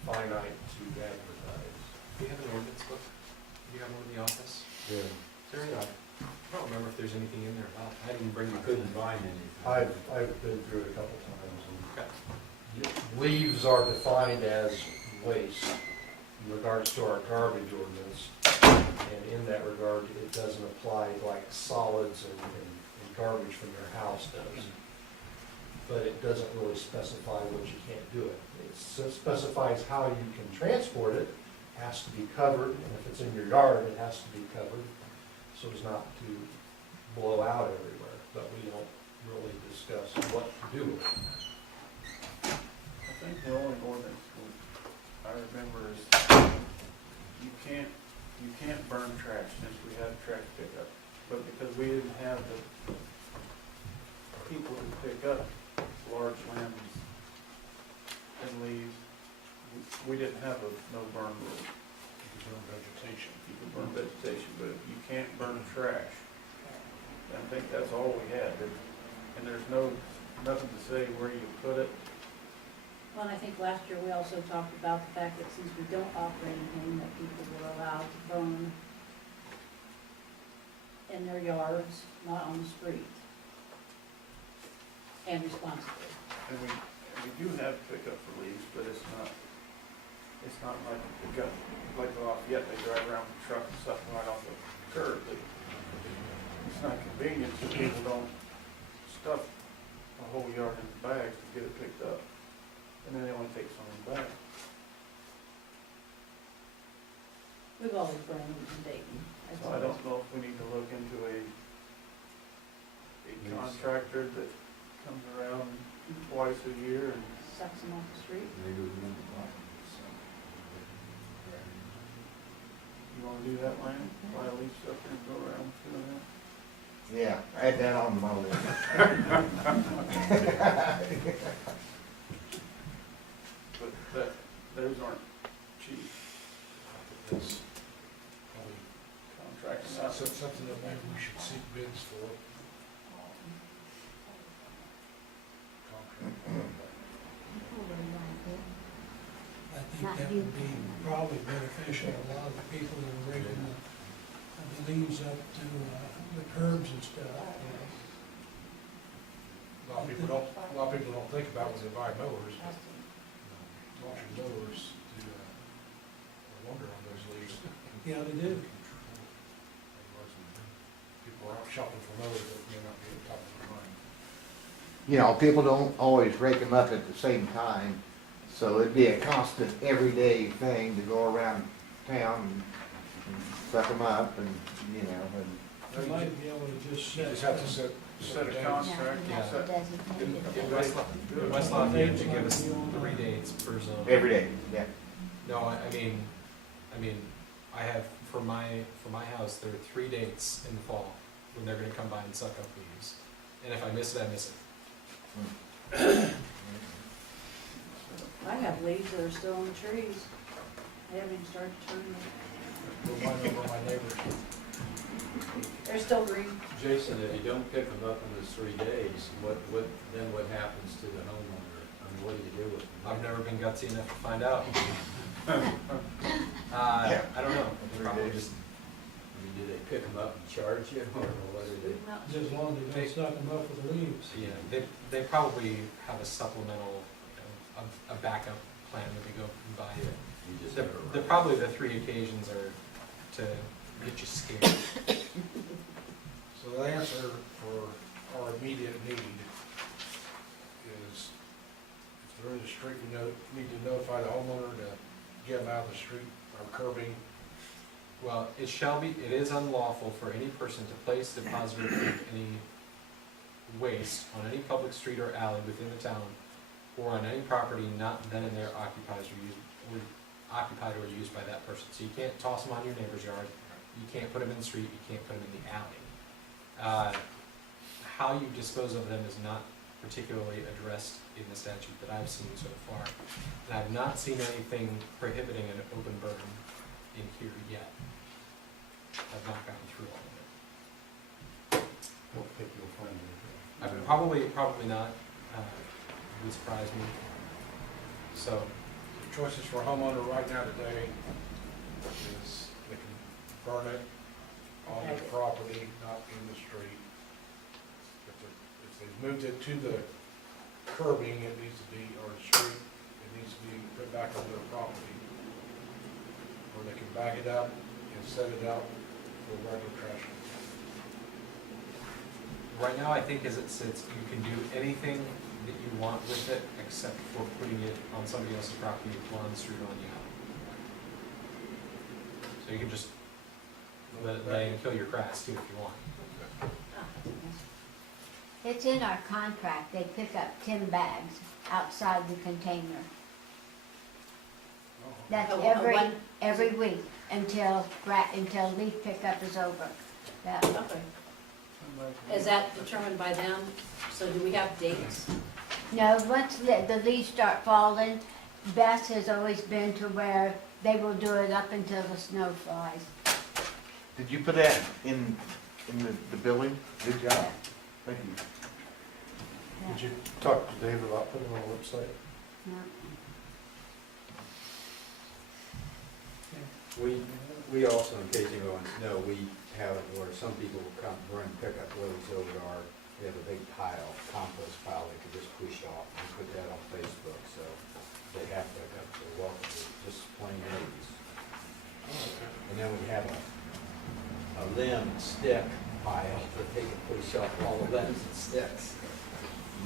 finite to advertise. Do you have an ordinance book? Do you have one in the office? Yeah. There you go. I don't remember if there's anything in there about it. I didn't bring You my. couldn't find anything. I've been through it a couple times, Okay. and leaves are defined as waste in regards to our garbage ordinance. And in that regard, it doesn't apply like solids and garbage from your house does. But it doesn't really specify what you can't do it. It specifies how you can transport it, has to be covered, and if it's in your yard, it has to be covered, so as not to blow out everywhere, but we don't really discuss what to do with it. I think the only ordinance I remember is you can't burn trash since we had trash pickup. But because we didn't have the people to pick up large limbs and leaves, we didn't have a no burn rule. You can burn vegetation. You can burn vegetation, but you can't burn trash. And I think that's all we had. And there's nothing to say where you put it. Well, and I think last year we also talked about the fact that since we don't operate anything, that people were allowed to burn in their yards, not on the street. And responsibly. And we do have pickup for leaves, but it's not like they got, like Lafayette, they drive around with trucks and stuff right off the curb. It's not convenient, so people don't stuff a whole yard in bags to get it picked up. And then they only take some in back. We've always burned them in Dayton. So I don't know if we need to look into a contractor that comes around twice a year and Sucks them off the street. Maybe we wouldn't buy it, so. you wanna do that, Lane? Buy a leaf sucker and go around doing that? Yeah, add that on my list. But those aren't cheap That's probably contracts. something that maybe we should seek bids for. Contract. I think that would be probably beneficial. A lot of the people that are raking the leaves up to the curbs and stuff. A lot of people don't think about when they buy mowers, but launching mowers do a wonder on those leaves. Yeah, they do. People are out shopping for mowers that may not be at the top of their mind. You know, people don't always rake them up at the same time, so it'd be a constant, everyday thing to go around town and suck them up and, you know, and You might be able to just You set. just have to set Set a days. contract, Yeah. set, In West Lafayette, you give us 3 dates per zone. every day, yeah. No, I mean, I have, for my house, there are 3 dates in the fall when they're gonna come by and suck up leaves. And if I miss it, I miss it. I have leaves that are still on the trees. They haven't even started turning. Go mine over my neighbors. They're still green. Jason, if you don't pick them up in those 3 days, then what happens to the homeowner? I mean, what do you do with them? I've never been gutsy enough to find out. I don't know. Probably just, I mean, do they pick them up and charge you, or what do they? Well, Just as long as they don't suck them up with leaves. yeah, they probably have a supplemental, a backup plan that they go and buy. You just They're, never run. they're probably the 3 occasions are to get you scared. So the answer for our immediate need is, if there is a street, we need to notify the homeowner to get them out of the street or curbing. Well, it is unlawful for any person to place, deposit, or keep any waste on any public street or alley within the town or on any property not then and there occupied or used by that person. So you can't toss them on your neighbor's yard, you can't put them in the street, you can't put them in the alley. How you dispose of them is not particularly addressed in the statute that I've seen so far. And I've not seen anything prohibiting an open burn in here yet. I've not gotten through all of it. Don't think you'll find anything. Probably not. would surprise me. So, The choices for a homeowner right now today is they can burn it on the property, not in the street. If they moved it to the curbing, it needs to be, or the street, it needs to be put back on their property. Or they can bag it up and set it out for regular trash. right now, I think as it sits, you can do anything that you want with it, except for putting it on somebody else's property, on the street, on you. So you can just let it lay and kill your grass too, if you want. Ah, It's in our contract, they pick up 10 bags outside the container. That's Oh, every week until leaf pickup is over. That, Okay. Is that determined by them? So do we have dates? no, once the leaves start falling, Beth has always been to where they will do it up until the snow flies. Did you put that in the billing? Good job. Thank you. Yeah. Did you talk to Dave about putting it on the website? Yeah. We also, in case anyone wants to know, we have it where some people will come bring pickup loads over to we have a big pile, compost pile they could just push off and put that on Facebook, so they have pickup, so welcome to just plain ladies. And then we have a limb stick pile that they can push off all the limbs and sticks.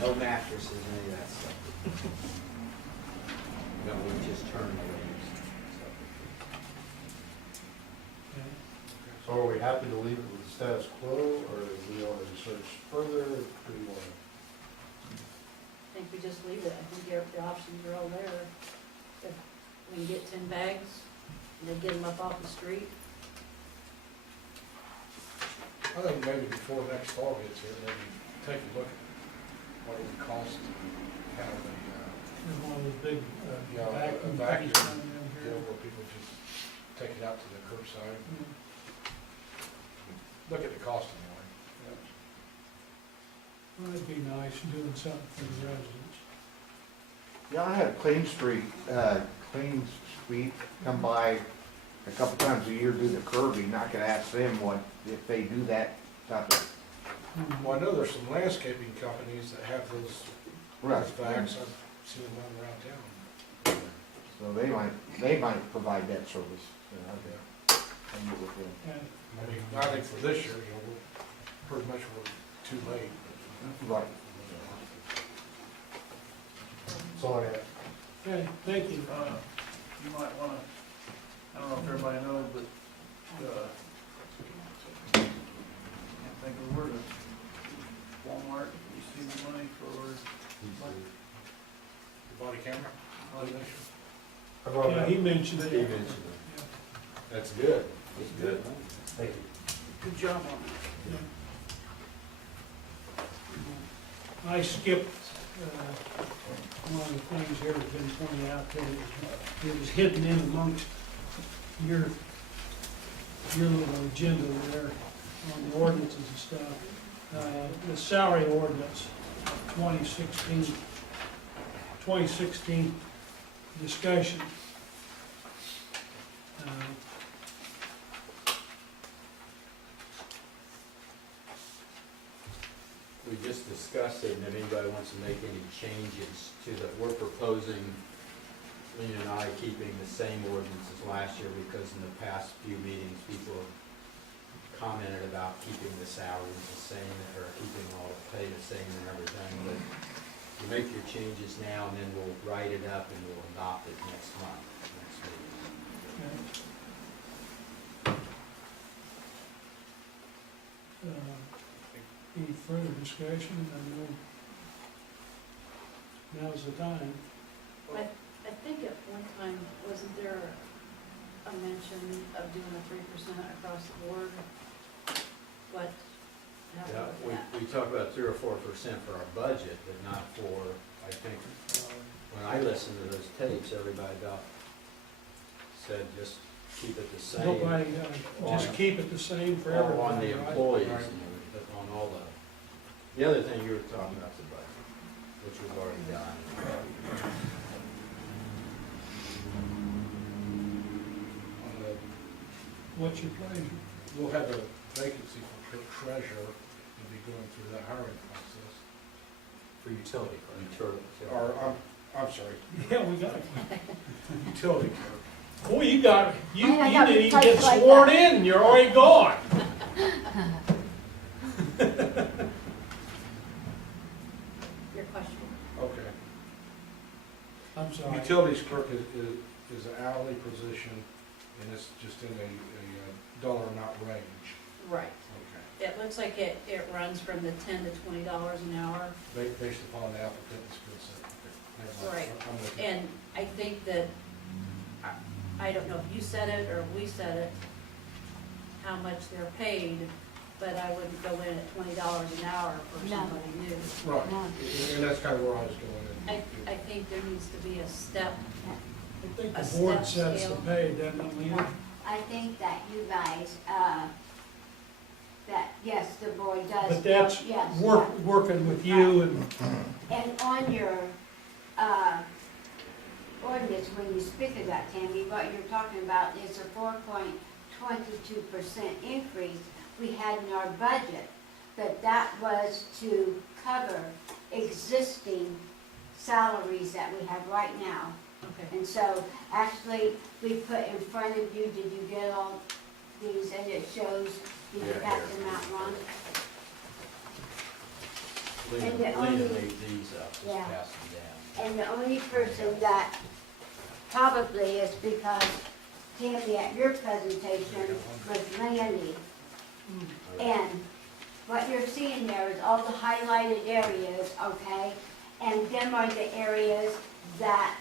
No mattresses, any of that stuff. No, we just turn the leaves. Okay. So are we happy to leave it with the status quo, or do we want to research further? Do we want to? I think we just leave it. I think the options are all there. If we can get 10 bags, and they get them up off the street. I think maybe before next fall gets here, maybe take a look at what it would cost to have And one of those big Yeah, a vacuum vacuum things down a here. deal where people just take it out to the curbside. Mm. Look at the cost anyway. Well, it'd be nice doing something for the residents. Yeah, I had Clean Street come by a couple times a year, do the curbing. I could ask them what, if they do that type of. Well, I know there's some landscaping companies that have those vacs. I've seen them run around town. So they might provide that service. I'll meet with them. And I mean, I think for this year, we're pretty much too late. Right. That's all I have. okay, thank you. You might wanna, I don't know if everybody knows, but, can't think of the word, Walmart receiving money for, The body camera? I brought Yeah, that. he mentioned it. He mentioned it. That's good. That's good. Thank you. good job on that. Yeah. I skipped, one of the things here that's been pointed out that it was hidden in amongst your little agenda there on the ordinances and stuff. The salary ordinance, 2016 discussion. We just discussed it, and if anybody wants to make any changes to that, we're proposing, Lena and I, keeping the same ordinance as last year, because in the past few meetings, people have commented about keeping the salaries the same, or keeping all the pay the same and everything, but you make your changes now, and then we'll write it up and we'll adopt it next month, next meeting. Any further discussion? Now's the time. I think at one time, wasn't there a mention of doing a 3% across the board? What happened Yeah, with that? we talked about 3 or 4% for our budget, but not for, I think, when I listened to those tapes, everybody said just keep it the same. Nobody, just keep it the same for everybody, On the right? employees, and everything, but on all the other thing you were talking about, the budget, which we've already done. On the, What's your pleasure? we'll have a vacancy for treasurer, and be going through that hiring process. For utility clerk. Or, I'm sorry, Yeah, we got it. utility clerk. Boy, you got, you I got didn't even typed get like sworn that. in, and you're already gone. Your question. Okay. I'm sorry. Utilities clerk is an hourly position, and it's just in a dollar amount range. Right. Okay. It looks like it runs from the $10 to $20 an hour. Based upon the applicant's skill set. Okay, never mind. Right. I'm with you. And I think that, I don't know if you said it or we said it, how much they're paid, but I wouldn't go in at $20 an hour for No. somebody new. Right, No. and that's kind of where I was going. I think there needs to be a step. I think A the board step sets the scale. pay, doesn't it, Lena? I think that you guys, that, yes, the board does. But that's Yes, working with you and, And on your, ordinance, when you speak of that, Tammy, what you're talking about is a 4.22% increase we had in our budget, but that was to cover existing salaries that we have right now. Okay. And so, actually, we put in front of you, did you get all these, and it shows, did you Yeah, pass here. them out wrong? Lena And the only- made these up, just Yeah. pass them down. And the only person that probably is because Tammy, at your presentation, was Landy. And what you're seeing there is all the highlighted areas, okay? And them are the areas that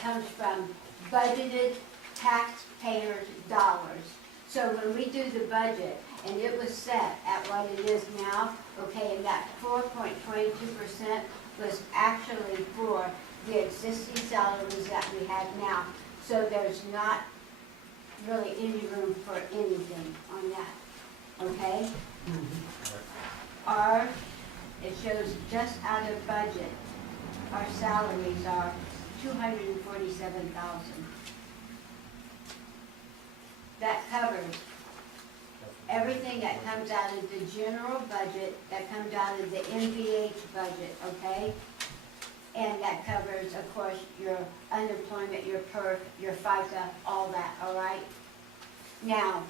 comes from budgeted taxpayers' dollars. So when we do the budget, and it was set at what it is now, okay, and that 4.22% was actually for the existing salaries that we have now. So there's not really any room for anything on that, okay? It shows just out of budget, our salaries are 247,000. That covers everything that comes out of the general budget, that comes out of the NVH budget, okay? And that covers, of course, your unemployment, your PERF, your FICA, all that, all right? Now,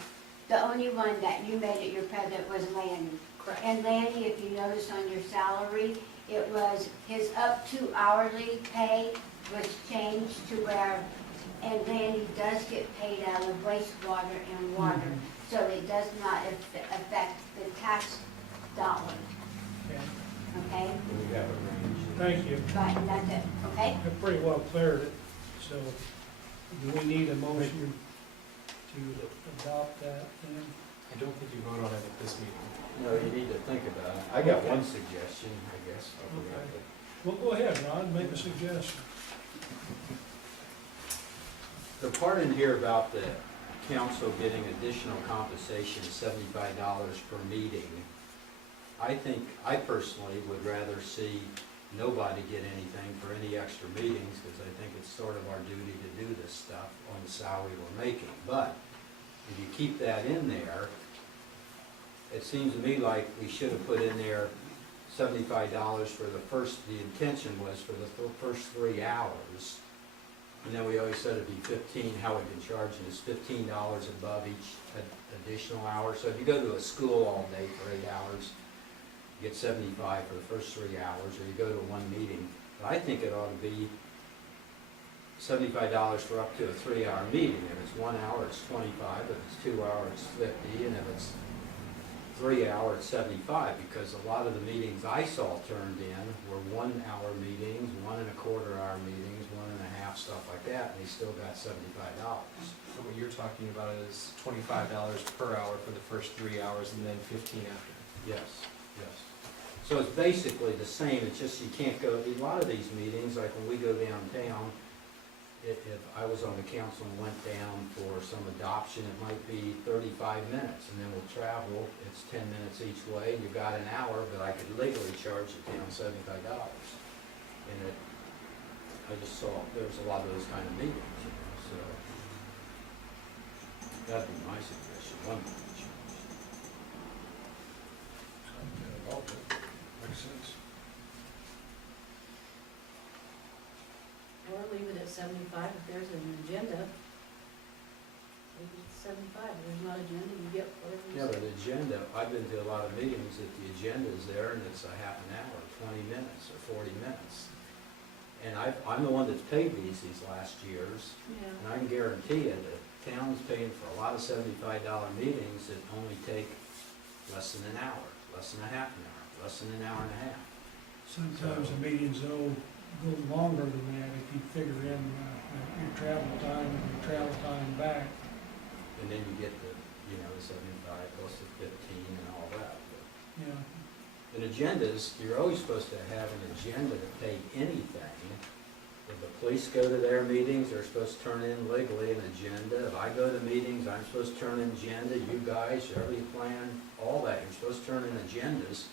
the only one that you made at your present was Lanny. Correct. And Lanny, if you notice on your salary, it was his up to hourly pay was changed to where, and Lanny does get paid out of wastewater and water. So it does not affect the tax dollar, okay, okay? We have a range. thank you. Right, and that's it, okay? That pretty well cleared it. So do we need a motion to adopt that then? I don't think you vote on it at this meeting. No, you need to think about it. I got one suggestion, I guess. I forgot Okay. to- Well, go ahead, Ron, make a suggestion. The part in here about the council getting additional compensation, $75 per meeting, I personally would rather see nobody get anything for any extra meetings, because I think it's sort of our duty to do this stuff on the salary we're making. But if you keep that in there, it seems to me like we should have put in there $75 for the intention was for the first 3 hours. And then we always said it'd be 15, how we've been charging is $15 above each additional hour. So if you go to a school all day for 8 hours, you get 75 for the first 3 hours, or you go to one meeting. But I think it ought to be $75 for up to a 3-hour meeting. If it's 1 hour, it's 25. If it's 2 hours, it's 50. And if it's 3 hour, it's 75. Because a lot of the meetings I saw turned in were 1 hour meetings, 1 1/4 hour meetings, 1 1/2, stuff like that, and they still got $75. So what you're talking about is $25 per hour for the first 3 hours and then 15 after. Yes, yes. So it's basically the same, it's just you can't go, a lot of these meetings, like when we go downtown, if I was on the council and went down for some adoption, it might be 35 minutes, and then we'll travel, it's 10 minutes each way, you got an hour, but I could legally charge the town $75. And I just saw, there was a lot of those kind of meetings, you know, so that'd be my suggestion, one thing to change. Makes sense. Or leave it at 75 if there's an agenda. Leave it at 75, if there's not agenda, you get whatever you Yeah, say. but agenda, I've been to a lot of meetings that the agenda is there and it's a half an hour, 20 minutes or 40 minutes. And I'm the one that's paid these last years, Yeah. and I can guarantee you the town's paying for a lot of $75 meetings that only take less than an hour, less than a half an hour, less than an hour and a half. Sometimes the meetings though go longer than that if you figure in your travel time and your travel time back. And then you get the, you know, the 75 plus the 15 and all that. But You know, And agendas, you're always supposed to have an agenda to pay anything. If the police go to their meetings, they're supposed to turn in legally an agenda. If I go to meetings, I'm supposed to turn in agenda. You guys, whatever you plan, all that, you're supposed to turn in agendas.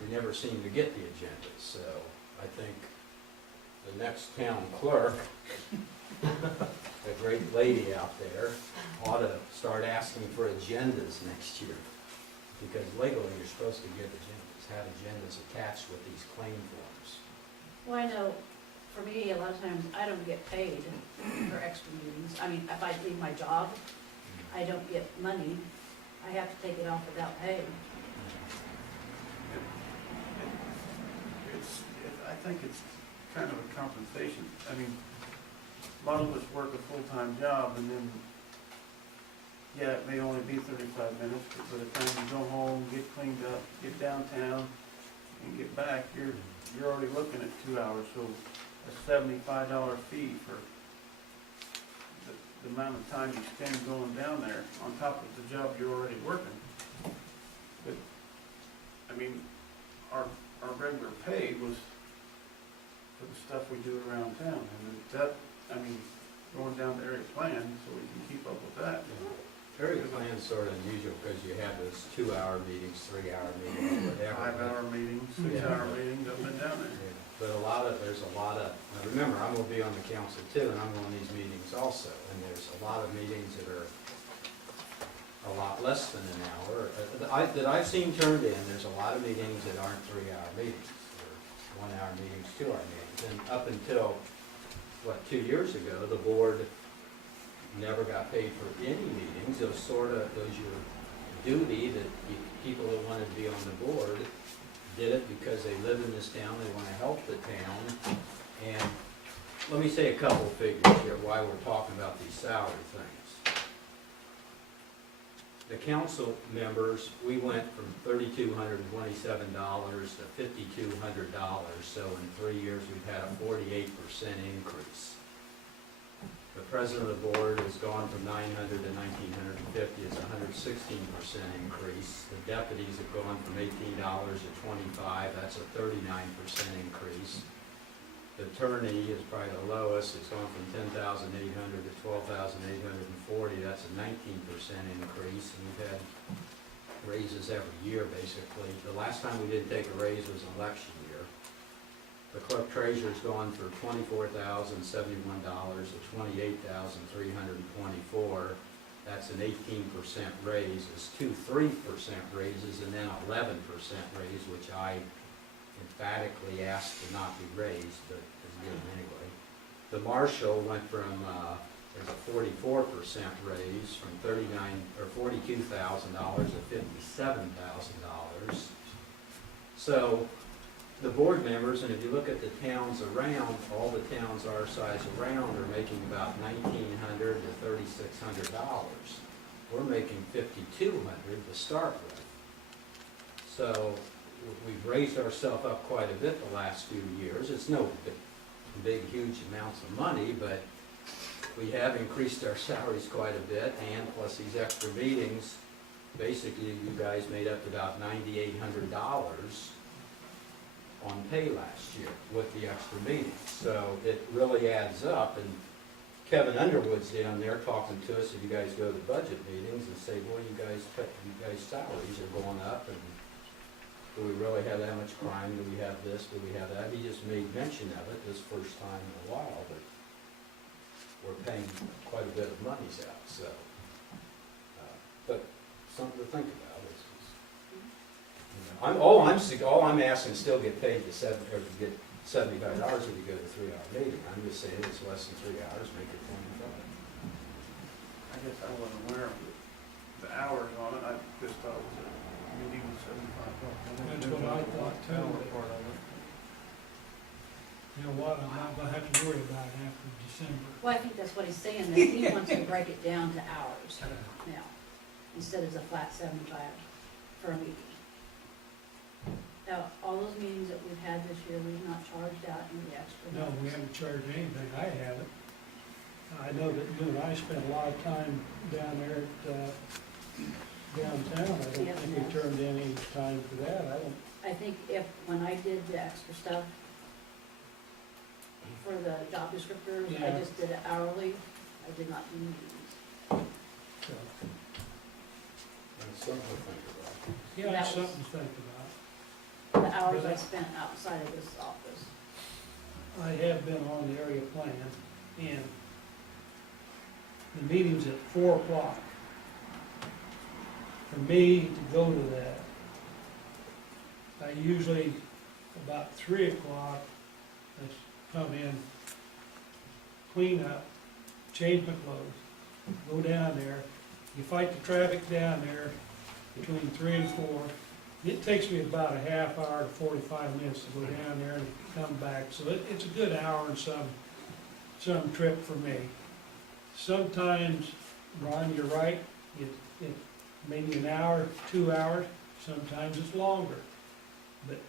We never seem to get the agendas, so I think the next town clerk, the great lady out there, ought to start asking for agendas next year. Because legally, you're supposed to get agendas, have agendas attached with these claim forms. Well, I know, for me, a lot of times, I don't get paid for extra meetings. I mean, if I leave my job, I don't get money. I have to take it off without pay. I think it's kind of a compensation. I mean, a lot of us work a full-time job and then, yeah, it may only be 35 minutes, but by the time you go home, get cleaned up, get downtown, and get back, you're already looking at 2 hours, so a $75 fee for the amount of time you spend going down there on top of the job you're already working. But, I mean, our regular pay was for the stuff we do around town, and that, I mean, going down the area plan so we can keep up with that. Area plan's sort of unusual because you have those 2-hour meetings, 3-hour meetings, whatever. 5-hour meetings, Yeah. 6-hour meetings, up and down there. Yeah, but there's a lot of, now remember, I'm gonna be on the council too, and I'm on these meetings also, and there's a lot of meetings that are a lot less than an hour. That I've seen turned in, there's a lot of meetings that aren't 3-hour meetings, or 1-hour meetings, 2-hour meetings. And up until, 2 years ago, the board never got paid for any meetings. It was your duty that people that wanted to be on the board did it because they live in this town, they want to help the town. And let me say a couple figures here why we're talking about these salary things. The council members, we went from $3,227 to $5,200, so in 3 years, we've had a 48% increase. The president of the board has gone from 900 to 1,950, it's a 116% increase. The deputies have gone from $18 to $25, that's a 39% increase. The attorney is probably the lowest, it's gone from 10,800 to 12,840, that's a 19% increase. And we've had raises every year, basically. The last time we didn't take a raise was election year. The clerk treasurer's gone for $24,071 to $28,324. That's an 18% raise. It's 3% raises and then 11% raise, which I emphatically asked to not be raised, but is given anyway. The marshal went from there's a 44% raise from $42,000 to $57,000. So the board members, and if you look at the towns around, all the towns our size around are making about $1,900 to $3,600. We're making $5,200 to start with. So we've raised ourselves up quite a bit the last few years. It's no big, huge amounts of money, but we have increased our salaries quite a bit, and plus these extra meetings, basically you guys made up to about $9,800. on pay last year with the extra meetings. So it really adds up, and Kevin Underwood's down there talking to us, if you guys go to budget meetings and say, well, you guys salaries are going up, and do we really have that much crime, do we have this, do we have that? He just made mention of it this first time in a while, but we're paying quite a bit of monies out, so. But something to think about. All I'm asking is still get paid or to get $75 if you go to a 3-hour meeting. I'm just saying it's less than 3 hours, make it 25. I guess I wasn't aware of the hours on it, I just thought it was a meeting with 75 bucks. That's what I thought too. Hour part of it. You know what, I'm not gonna have to worry about it after December. Well, I think that's what he's saying, that he wants to break it down to hours now, instead of the flat 75 for a meeting. Now, all those meetings that we've had this year, we've not charged out any extra. No, we haven't charged anything, I haven't. I know that you and I spent a lot of time down there at, downtown, I don't Yes, think we yes. turned in any time for that, I don't. I think when I did the extra stuff for the job descriptors, I Yeah. just did it hourly, I did not do meetings. So, That's something to think about. yeah, That that's was- something to think about. The hours I spent outside of this office. I have been on the area plan, and the meeting's at 4 o'clock. For me to go to that, I usually, about 3 o'clock, I come in, clean up, change my clothes, go down there. You fight the traffic down there between 3 and 4. It takes me about a half hour to 45 minutes to go down there and come back, so it's a good hour and some trip for me. Sometimes, Ron, you're right, it maybe an hour, 2 hours, sometimes it's longer. But,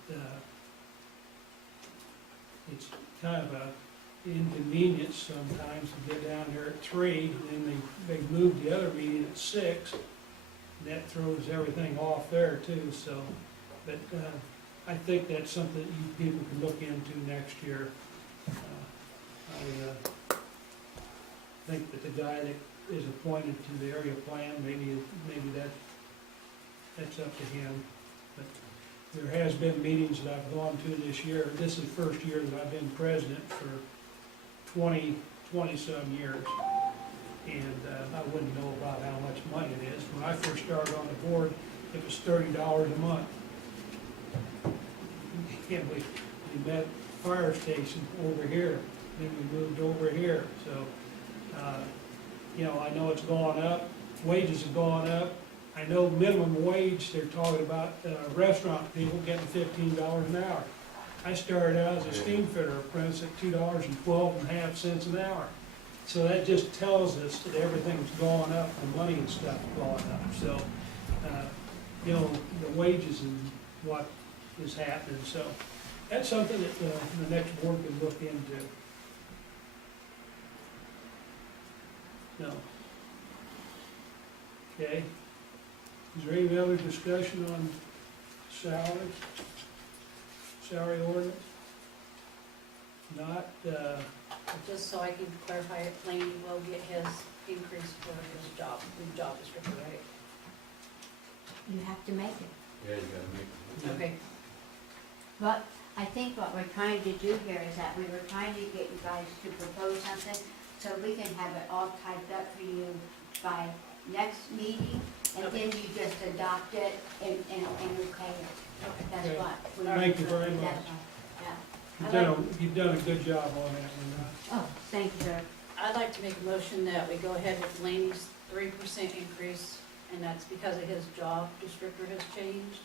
it's kind of a inconvenience sometimes to get down there at 3, and then they move the other meeting at 6. That throws everything off there too, so, but, I think that's something that you people can look into next year. I think that the guy that is appointed to the area plan, maybe that's up to him. But there has been meetings that I've gone to this year. This is the first year that I've been president for 20-some years. And I wouldn't know about how much money it is. When I first started on the board, it was $30 a month. And we met at the fire station over here, then we moved over here. So, you know, I know it's gone up, wages have gone up. I know minimum wage, they're talking about restaurant people getting $15 an hour. I started out as a steam fitter apprentice at $2.12.5 an hour. So that just tells us that everything's going up, the money and stuff's going up. So, you know, the wages and what is happening. So that's something that the next board can look into. No. Okay. Is there any other discussion on salary ordinance? Not, Just so I can clarify it, Laney will get his increase for his job, new job description, right? You have to make it. Yeah, you gotta make. Okay, But I think what we're trying to do here is that we were trying to get you guys to propose something so we can have it all typed up for you by next meeting, and then you just adopt it and okay it. okay. That's Okay. what. we Thank you were- very much. that's what- Yeah. you've done a good job on that one. Oh, thank you, sir. I'd like to make a motion that we go ahead with Laney's 3% increase, and that's because of his job descriptor has changed.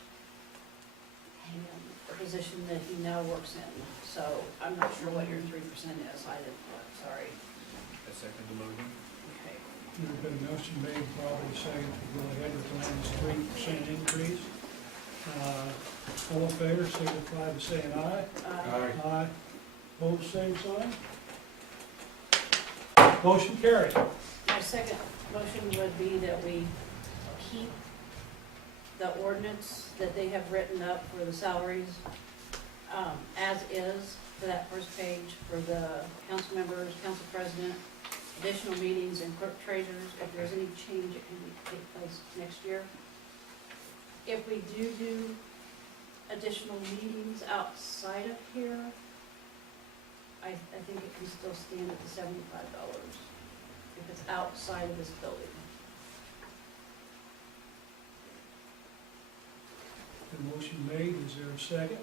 And the position that he now works in, so I'm not sure what your 3% is, I didn't look, sorry. I second the motion. Okay. There's been a motion made, probably second, to go ahead with Laney's 3% increase. All in favor, signify by saying aye. Aye. Opposed, same sign. Motion carried. My second motion would be that we keep the ordinance that they have written up for the salaries as is for that first page for the council members, council president, additional meetings and clerk treasurers. If there's any change, it can take place next year. If we do additional meetings outside of here, I think it can still stand at the $75 if it's outside of this building. The motion made, is there a second?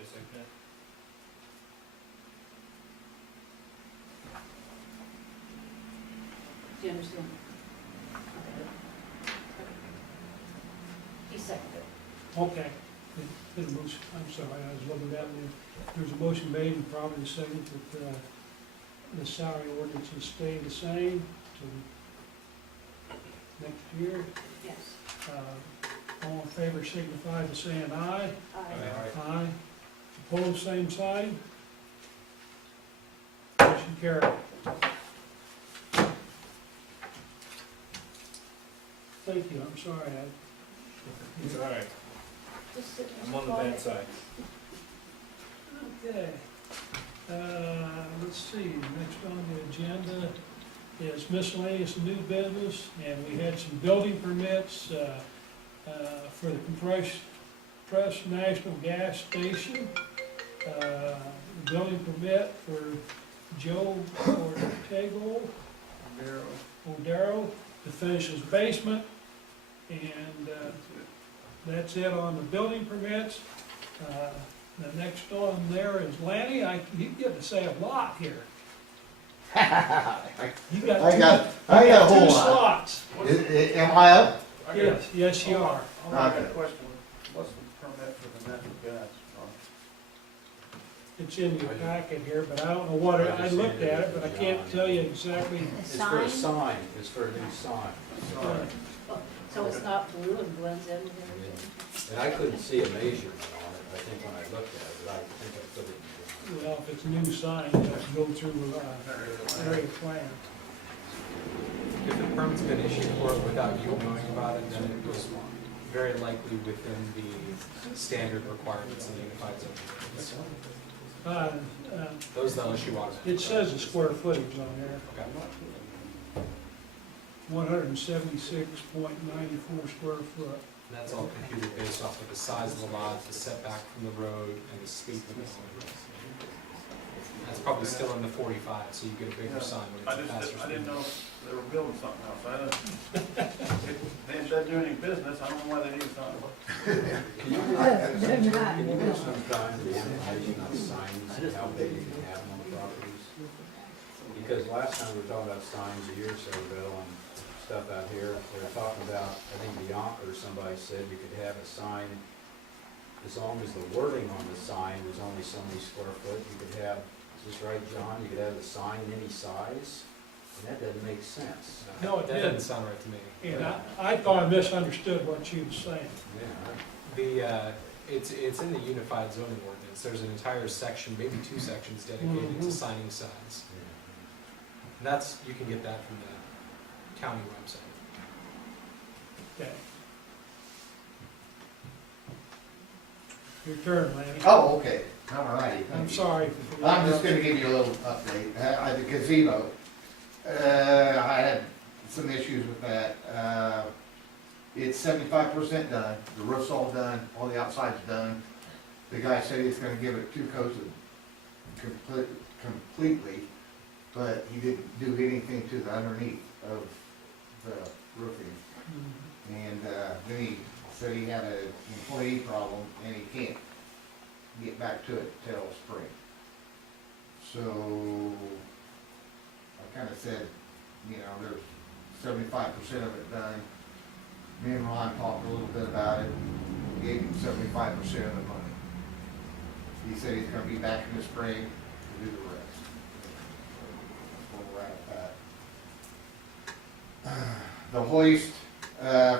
I second that. Do you understand? Okay. He seconded. Okay. Been a motion, I'm sorry, I was looking at one. There's a motion made and probably second that the salary ordinances stay the same till next year. Yes. All in favor signify by saying aye. Aye. Aye. Opposed, same sign. Motion carried. Thank you, I'm sorry, It's all right. Just sit I'm on the quiet. bad side. Okay. Let's see, next on the agenda is miscellaneous new business, and we had some building permits, for the compressed national gas station. Building permit for Joe Ortego, Odero, to finish his basement, and, that's it on the building permits. The next on there is Lanny. You get to say a lot here. You got I got a whole two lot. slots. Am I up? Yes, you are. I got a Okay. question, what's the permit for the natural gas? It's in your packet here, but I don't know what, I looked at it, but I can't tell you exactly. The It's for a sign, sign, it's for a new sign. So it's not blue and blends in with everything? And I couldn't see a measurement on it, I think, when I looked at it, but I think I put it in. Well, if it's a new sign, you have to go through, area plan. If the permit's been issued for it without you knowing about it, then it was very likely within the standard requirements in the unified zone. Those they'll issue automatically. It says the square footage on there, Okay. 176.94 square foot. And that's all computed based off of the size of the lot, the setback from the road, and the speed limit. That's probably still in the 45, so you get a bigger sign when it's a faster I didn't speed. know if they were building something else, I didn't, if they ain't doing any business, I don't know why they need a sign. Can you give some time to the information on signs and how big you can have them on the properties? Because last time we were talking about signs a year or so ago and stuff out here, they were talking about, I think Bianca or somebody said you could have a sign, as long as the wording on the sign was only so many square foot, you could have, is this right, John? You could have the sign any size, and that doesn't make sense. No, it That didn't. doesn't sound right to me. And I thought I misunderstood what you were saying. Yeah, It's in the unified zoning ordinance. There's an entire section, maybe two sections dedicated to signing signs. And that's, you can get that from the county website. Okay. Your turn, Lanny. Oh, okay, all righty. I'm sorry. for I'm just gonna give you a little update. At the gazebo, I had some issues with that. It's 75% done, the roof's all done, all the outside's done. The guy said he's gonna give it 2 coats of completely, but he didn't do anything to the underneath of the roofing. Mhm. And then he said he had an employee problem and he can't get back to it till spring. So I kinda said, you know, there's 75% of it done. Me and Ron talked a little bit about it, gave him 75% of the money. He said he's gonna be back in the spring to do the rest. So that's where we're at with that. The hoist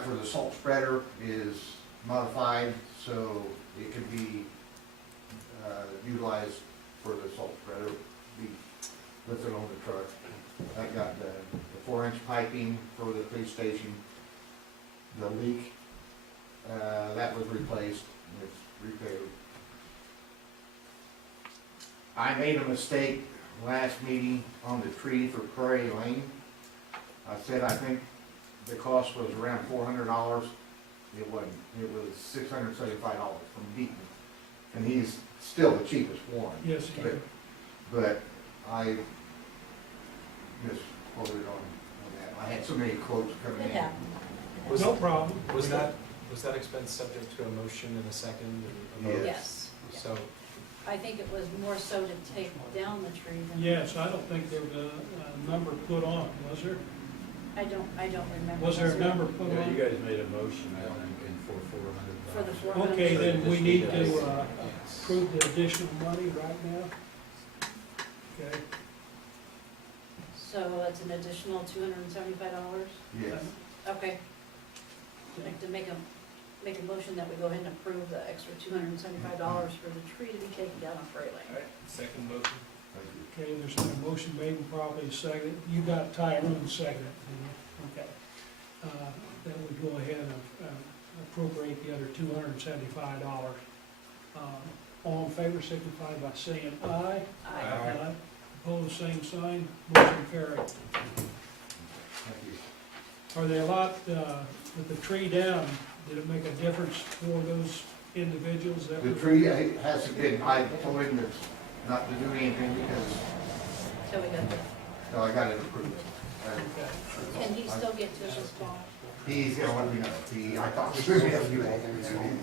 for the salt spreader is modified, so it can be utilized for the salt spreader, be lifted on the truck. I got the 4-inch piping for the police station, the leak, that was replaced, and it's repaired. I made a mistake last meeting on the tree for Prairie Lane. I said I think the cost was around $400. It wasn't, it was $675 from Dayton. And he's still the cheapest one. Yes, But- But I misquoted on that. I had so many quotes coming It in. happened. Was- no problem. Was that expense subject to a motion and a second? and a vote? Yes. So, I think it was more so to take down the tree than. Yes, I don't think there was a number put on, was there? I don't remember. Was there a number put Yeah, you on? guys made a motion, I think, and for $400. For the 400. Okay, then we need to Yes. approve the additional money right now. Okay, So that's an additional $275? Yes. Okay. I'd like to make a motion that we go ahead and approve the extra $275 for the tree to be taken down on Prairie Lane. Alright, second motion. okay, there's a motion made and properly seconded. You got Tyrone seconded, didn't you? Okay. Then we go ahead and appropriate the other $275. All in favor, signify by saying aye. Aye. Opposed, same sign, motion carried. Thank you. Are they a lot, with the tree down, did it make a difference for those individuals that The were? tree hasn't been, I told him not to do anything because, So we got the, no, I got it approved. Okay. can he still get to his spot? He's gonna let me know. I talked to him.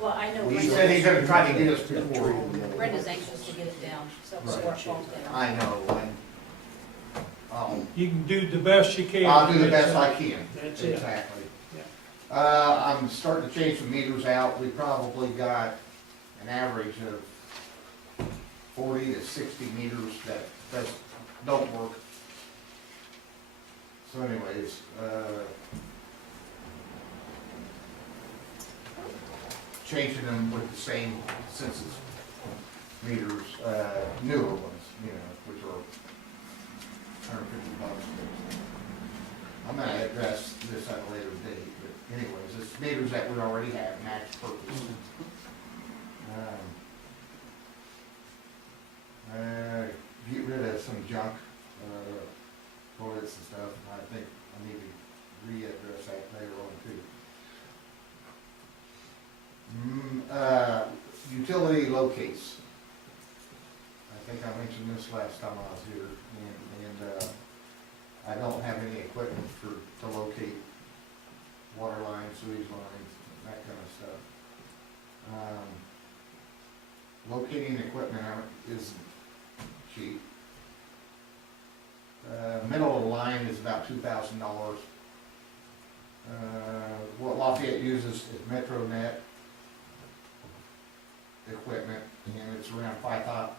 Well, I know He said he's Brenda's, gonna try to get us before. Brenda's anxious to get it down, so before it falls down. I know, and You can do the best you can. I'll do the best I can. That's it. Exactly. Yeah. I'm starting to change some meters out. We probably got an average of 40 to 60 meters that don't work. So anyways, changing them with the same census meters, newer ones, which are $150. I'm gonna address this at a later date, but anyways, it's meters that we already have, max purpose. Get rid of some junk, toilets and stuff, and I think I need to readdress that later on too. Utility locates. I think I mentioned this last time I was here, and I don't have any equipment to locate water lines, sewage lines, that kind of stuff. Locating equipment isn't cheap. Middle of the line is about $2,000. What Lafayette uses is MetroNet equipment, and it's around $5,000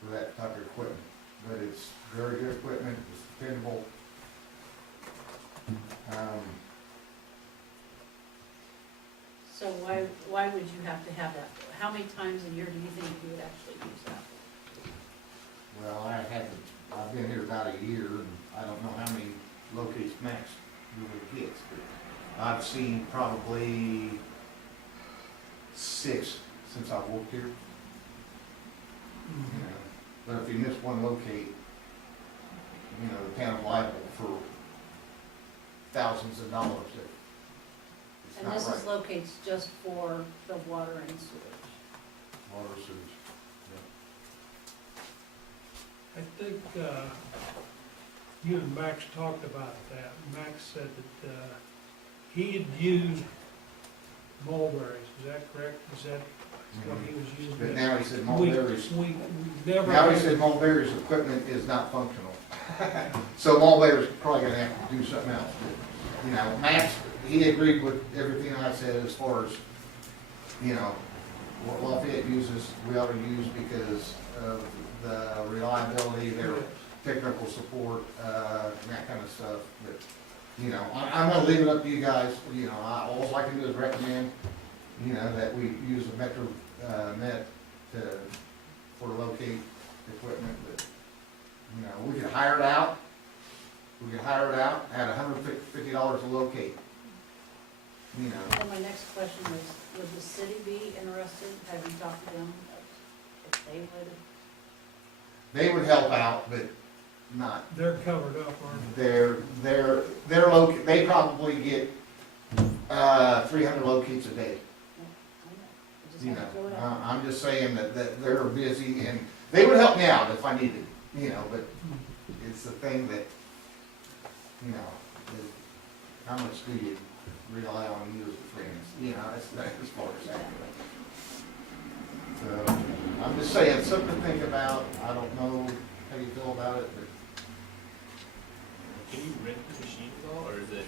for that type of equipment. But it's very good equipment, it's dependable. So why would you have to have that? How many times a year do you think you would actually use that? Well, I've been here about a year, and I don't know how many locates max really gets, but I've seen probably 6 since I've worked here. But if you miss one locate, the town's liable for thousands of dollars. It's And not this is right. locates just for the water and sewage. Water, sewage. I think, you and Max talked about that. Max said that, he had used mulberries, is that correct? Is that what he was using? But now he said We Mulberry's, never. now he said Mulberry's equipment is not functional. So Mulberry's probably gonna have to do something else. But, Max, he agreed with everything I said as far as, what Lafayette uses, we ought to use because of the reliability, their technical support, and that kind of stuff. But, I'm gonna leave it up to you guys. All I can do is recommend, that we use a MetroNet for locate equipment. But, we could hire it out. We could hire it out at $150 a locate. And my next question is, would the city be interested they would, They would help out, but not, They're covered up, aren't they probably get, 300 locates a day. we just You have know, to do it up. I'm just saying that they're busy, and they would help me out if I needed, but it's the thing that, is how much do you rely on you as friends, that's as far as that goes. So, I'm just saying, something to think about, I don't know how you feel about it, but Can you rent the machine at all, or is it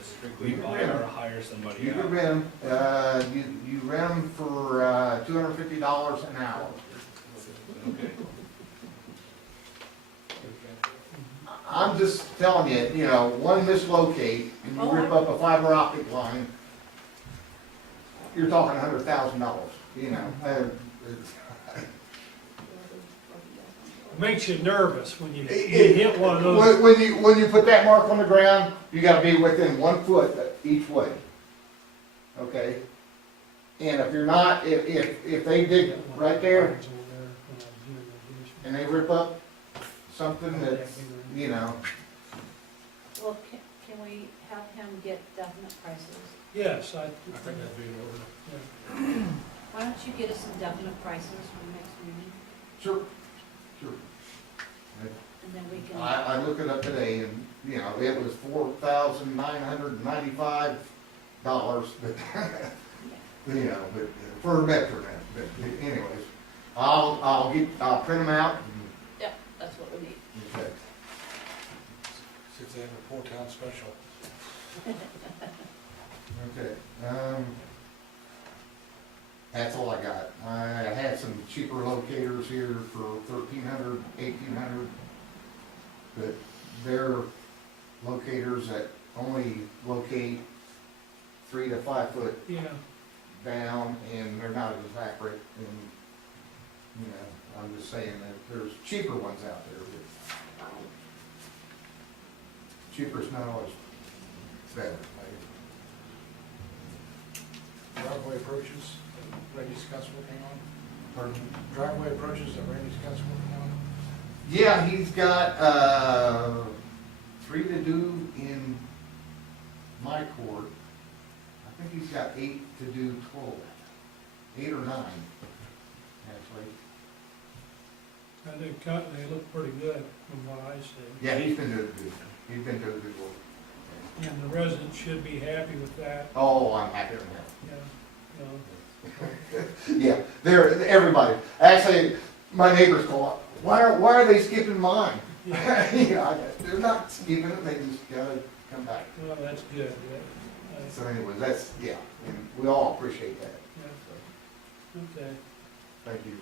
a strictly You can buy rent or 'em. hire somebody you out? could rent them, you rent them for, $250 an hour. Okay. I'm just telling you, one mislocate, and you rip up a fiber optic line, you're talking $100,000, it's- it? Makes you nervous when you hit one of those. When you put that mark on the ground, you gotta be within 1 foot each way. Okay? And if you're not, if they dig right there and they rip up something that's, Well, can we have him get definite prices? Yes, I think that'd be in order. Why don't you get us some definite prices for the next meeting, sure. and then we can, I looked it up today, and, it was $4,995, but, but for a measurement, but anyways, I'll print them out, yeah, that's what we need. and, okay. Since they have a Poor Town special. Okay, that's all I got. I had some cheaper locators here for $1,300, $1,800, but they're locators that only locate 3 to 5 foot Yeah, down, and they're not as accurate, and, I'm just saying that there's cheaper ones out there, but cheaper is not always better. Driveway approaches that Randy Scott's working on. Pardon? Driveway approaches that Randy Scott's working on. Yeah, he's got, 3 to do in my court. I think he's got 8 to do total, 8 or 9, actually. and they look pretty good from what I see. Yeah, he's been doing good. He's been doing good work. And the residents should be happy with that, Oh, I'm happy with that. yeah. Yeah, everybody. Actually, my neighbors call, why are they skipping mine? They're not skipping it, they just gotta come back. Well, that's good, So anyway, and we all appreciate that. yeah, okay. Thank you.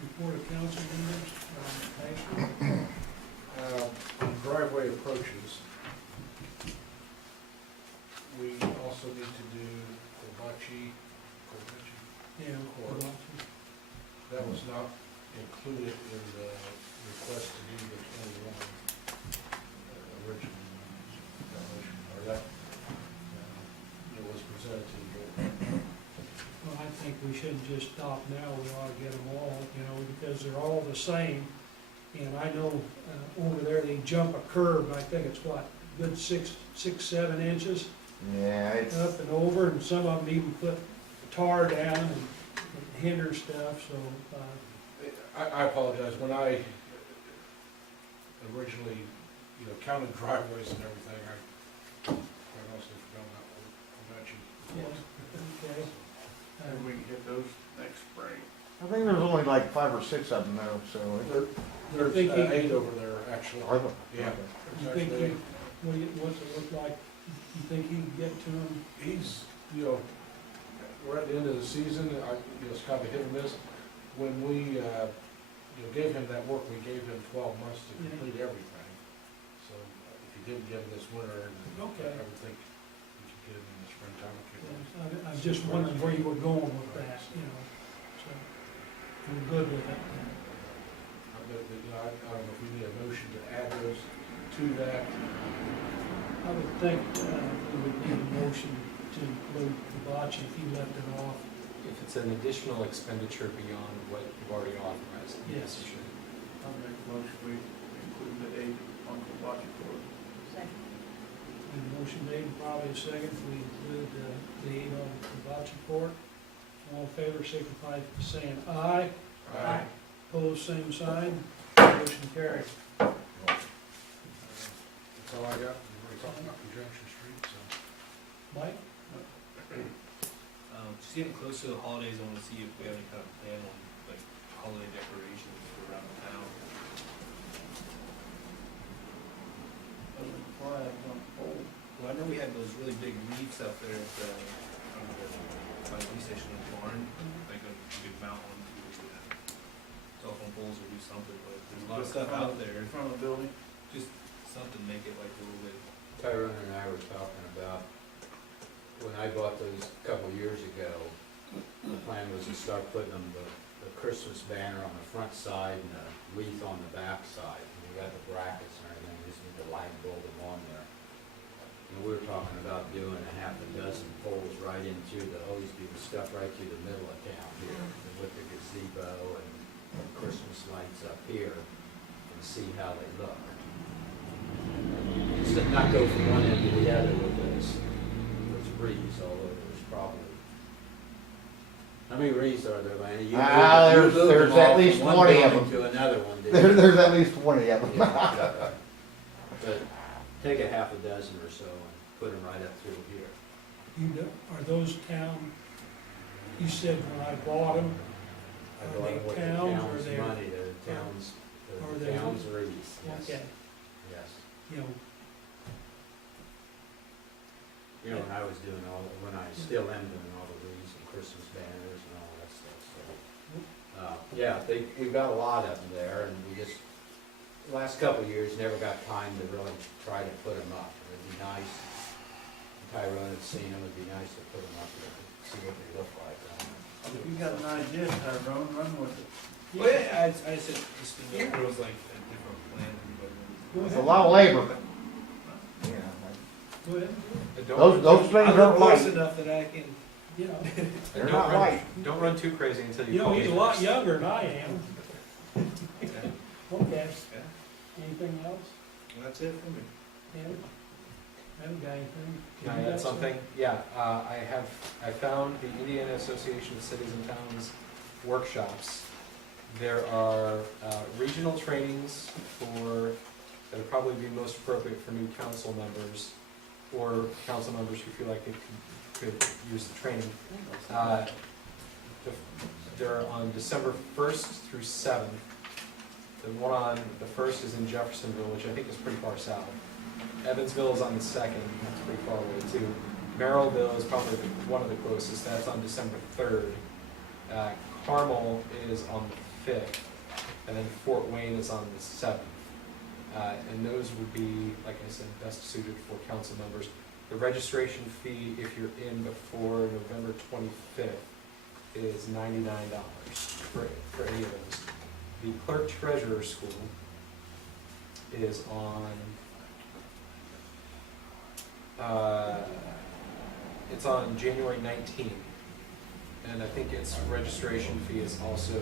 Report of council members, Ashley? On driveway approaches, we also need to do Kobachi. Yeah. Court. That was not included in the request to do the 21 original motion, or that, it was presented to the board. Well, I think we shouldn't just stop now, we ought to get them all, because they're all the same. And I know, over there, they jump a curb, I think it's what, good 6, 7 inches Yeah, it's, up and over, and some of them even put tar down and hinder stuff, so, I apologize, when I originally, counted driveways and everything, I quite honestly forgot about Kobachi. yeah, okay. And we can get those next spring. I think there's only like 5 or 6 of them though, so. There's think he- 8 over there, actually. Are there? Yeah. You think he, what's it look like, you think he can get to them? He's, we're at the end of the season, it's kind of a hit or miss. When we, gave him that work, we gave him 12 months to Yeah. complete everything. So if he didn't get him this winter, Okay. I would think we could get him in the springtime. I was just wondering where you were going with that, so, we're good with it. I don't know if we need a motion to add those to that. I would think, we would need a motion to include the botch if you left it off. If it's an additional expenditure beyond what you've already authorized, yes, you should. I'll make a motion, we include the aid on the watching for it. Second. And motion made, probably a second, we include the aid on hibachi court. All in favor, signify by saying aye. Aye. Opposed, same sign. Motion carried. That's all I got. We're already talking about Conjunction Street, so. Mike? Just getting close to the holidays, I wanna see if we have any kind of plan on, like, holiday decorations for around the town. Other than flags on the pole. Well, I know we had those really big wreaths out there at the, by the police station in the barn, like a, you could mount on to telephone poles or do something, but there's a lot of stuff out there, In front of the building. just something, make it like a little bit. Tyrone and I were talking about, when I bought those a couple years ago, the plan was to start putting them, the Christmas banner on the front side and a wreath on the back side. And we got the brackets and everything, we just need to light bulb them on there. And we were talking about doing a half a dozen poles right into the, always be the stuff right through the middle of town here, with the gazebo and Christmas lights up here, and see how they look. Just not go from one end to the other with those wreaths, although there's probably, how many wreaths are there, Lanny? You moved them there's all at from least one 20 of building them. to another one, didn't you? There's at least 20 of them. Yeah. But take a half a dozen or so and put them right up through here. You know, are those town, you said when I bought them, I Are bought they them with the towns or town's they're- money, the town's, Are the they- town's wreaths, yes, okay, yes. you know, You know, when I was doing when I still am doing all the wreaths and Christmas banners and all that stuff, so. Yeah, we've got a lot of them there, and we just, the last couple of years, never got time to really try to put them up. It'd be nice, Tyrone had seen them, it'd be nice to put them up there, and see what they look like. If you got an idea, Tyrone, run with it. Well, yeah, I said, just, there was like a different plan, go It's ahead. a lot of labor. Yeah. Go ahead, Those things I'm aren't close light. enough that I can. you know, They're Don't not run- light. Don't run too crazy until you you know, call me he's a lot first. younger than I am. Okay. Okay, Yeah, anything else? well, that's it for me. Ed? Haven't got anything? Can I add something? Yeah, I found the Indiana Association of Cities and Towns workshops. There are regional trainings that would probably be most appropriate for new council members or council members who feel like they could use the training. They're on December 1st through 7th. The one on the 1st is in Jeffersonville, which I think is pretty far south. Evansville is on the 2nd, that's pretty far away too. Merrillville is probably one of the closest, that's on December 3rd. Carmel is on the 5th, and then Fort Wayne is on the 7th. And those would be, like I said, best suited for council members. The registration fee, if you're in before November 25th, is $99 for any of those. The clerk treasurer school is it's on January 19th, and I think its registration fee is also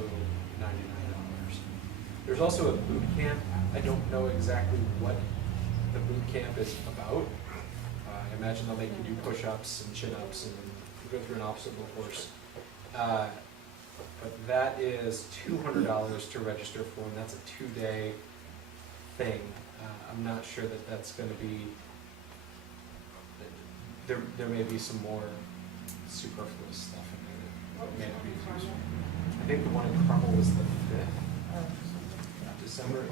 $99. There's also a boot camp. I don't know exactly what the boot camp is about. I imagine they'll make you do push-ups and chin-ups and go through an obstacle course. But that is $200 to register for, and that's a 2-day thing. I'm not sure that that's going to be. There may be some more superfluous stuff in there that may not be as useful. I think the one in Carmel was the 5th. December.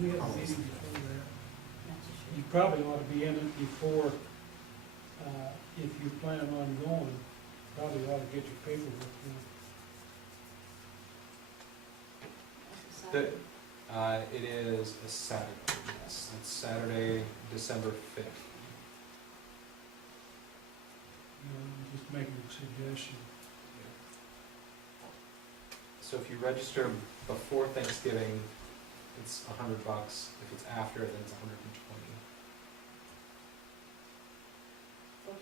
We have a meeting before that. You probably ought to be in it before, if you plan on going, probably ought to get your paperwork in. It is a Saturday, yes. It's Saturday, December 5th. You know, just making a suggestion. So if you register before Thanksgiving, it's $100. If it's after, then it's $120.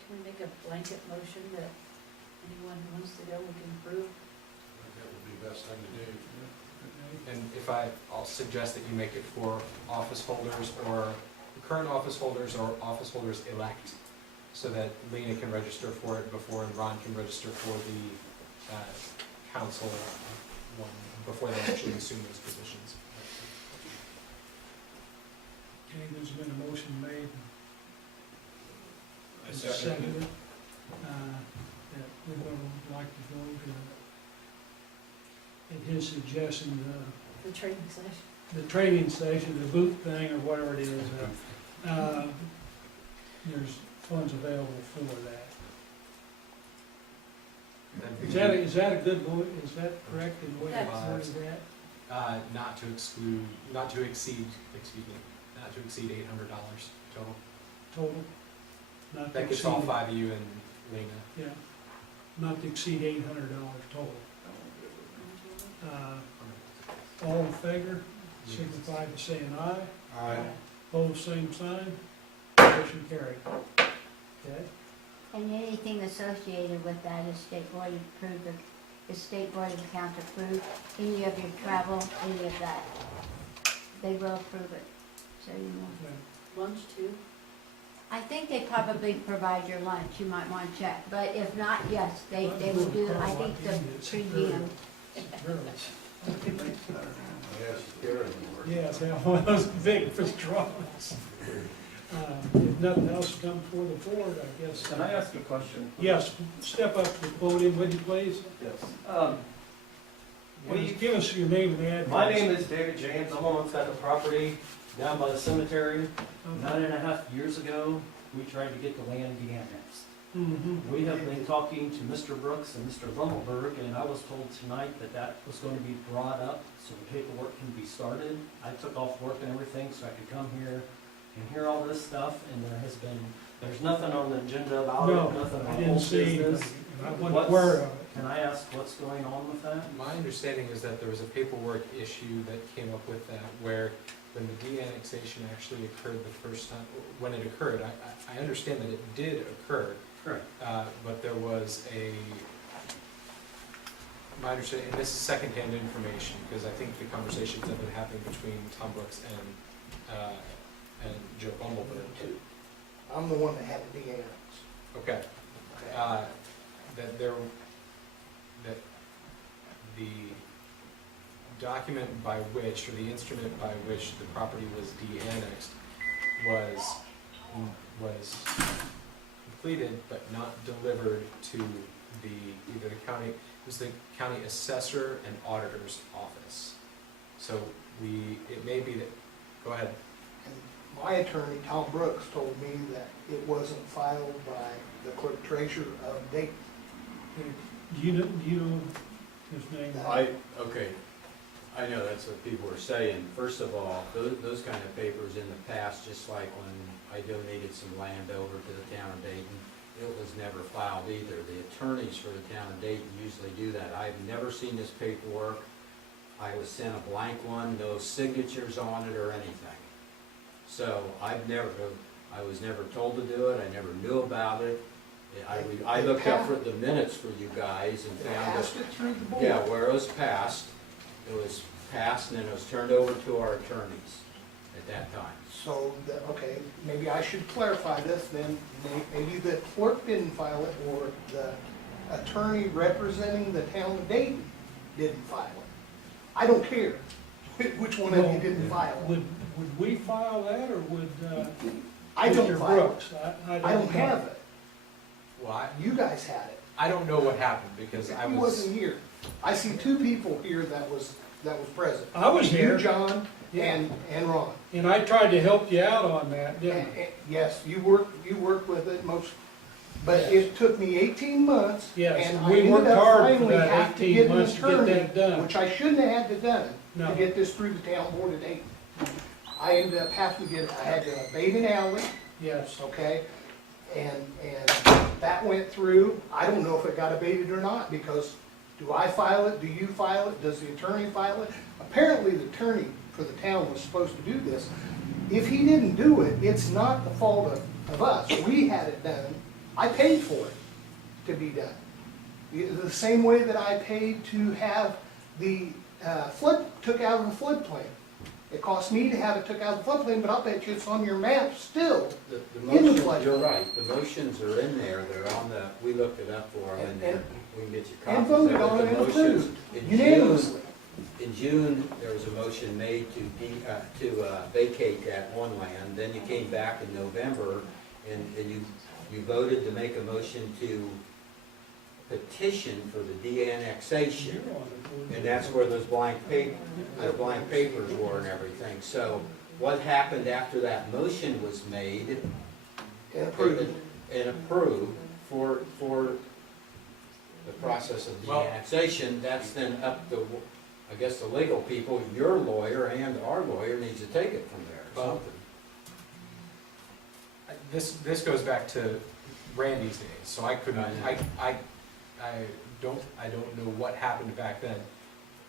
Can we make a blanket motion that anyone who wants to go, we can approve? I think that would be the best thing to do. And I'll suggest that you make it for office holders or current office holders or office holders elect, so that Lena can register for it before and Ron can register for the council one, before they actually assume those positions. Okay, there's been a motion made I and second. seconded, that whoever would like to go to, at his suggestion, The training session? the training station, the boot thing, or whatever it is, there's funds available for that. Is that a good, is that correct in the way to That's- word that? Not to exceed $800 total. Total? Not to That gets all exceed- 5 of you and Lena. Yeah, not to exceed $800 total. All in favor, signify by saying aye. Opposed, same sign. Motion carried. Okay? And anything associated with that is state board approved, is state board of accounts approved, any of your travel, any of that. They will approve it, so you know. Okay. Lunch too? I think they probably provide your lunch, you might want to check, but if not, yes, they will do, I think the premium. Yes, security work. Yes, yeah, one of those big pastrons. If nothing else come before the board, I guess. Can I ask a question? Yes, step up to the podium, would you please? Yes. Give us your name and address. My name is David James. I'm on the property down by the cemetery. Okay. 9.5 years ago, we tried to get the land de-annexed. Mhm. We have been talking to Mr. Brooks and Mr. Rumelberg, and I was told tonight that that was going to be brought up so the paperwork can be started. I took off work and everything so I could come here and hear all this stuff, and there's nothing on the agenda about No, it, nothing I about didn't old see business. anything. I wasn't aware of it. Can I ask what's going on with that? My understanding is that there was a paperwork issue that came up with that, where when the de-annexation actually occurred the first time, when it occurred, I understand that it did occur. Correct. But there was my understanding, and this is secondhand information, because I think the conversations have been happening between Tom Brooks and Joe Bumbleberg too. I'm the one that had it de-annexed. Okay. That the document by which, or the instrument by which the property was de-annexed was completed but not delivered to either the county, it was the county assessor and auditor's office. So it may be that, go ahead. And my attorney, Tom Brooks, told me that it wasn't filed by the clerk treasurer of Dayton. Do you know his name? Okay, I know that's what people were saying. First of all, those kind of papers in the past, just like when I donated some land over to the town of Dayton, it was never filed either. The attorneys for the town of Dayton usually do that. I've never seen this paperwork. I was sent a blank one, no signatures on it or anything. So I was never told to do it, I never knew about it. I looked up for the minutes for you guys and They found passed it. it through the board. Yeah, where it was passed and then it was turned over to our attorneys at that time. So, okay, maybe I should clarify this then. Maybe the clerk didn't file it, or the attorney representing the town of Dayton didn't file it. I don't care which one of you didn't file it. Would we file that, or would I don't Mr. file it. Brooks? I don't have it. Well, You guys had it. I don't know what happened, because I He was, wasn't here. I see two people here that was present. I was here. You, John, Yeah. and Ron. And I tried to help you out on that, didn't I? Yes, you worked with it but it took me 18 months. Yes, and we I worked ended up hard for finally that have to 18 get an months to get attorney, that done. which I shouldn't have had to done No. to get this through the town board of Dayton. I ended up having to I had to abate an alley, Yes. okay? And that went through. I don't know if it got abated or not, because do I file it? Do you file it? Does the attorney file it? Apparently, the attorney for the town was supposed to do this. If he didn't do it, it's not the fault of us. We had it done I paid for it to be done. The same way that I paid to have the flood took out of the floodplain. It cost me to have it took out of the floodplain, but I'll bet you it's on your map still. The In the motions, flood. you're right, the motions are in there, they're on the, we looked it up for them, and we can get you copies. And voted of it. on The it and motions approved in unanimously. In June, there was a motion made to vacate that one land, then you came back in November, and you voted to make a motion to petition for the de-annexation, and that's where those blank papers were and everything. So what happened after that motion was made And approved. and approved for the process of Well- de-annexation, that's then up to, I guess, the legal people, your lawyer and our lawyer needs to take it from there or Well- something. This goes back to Randy's days, so I couldn't, I don't know what happened back then.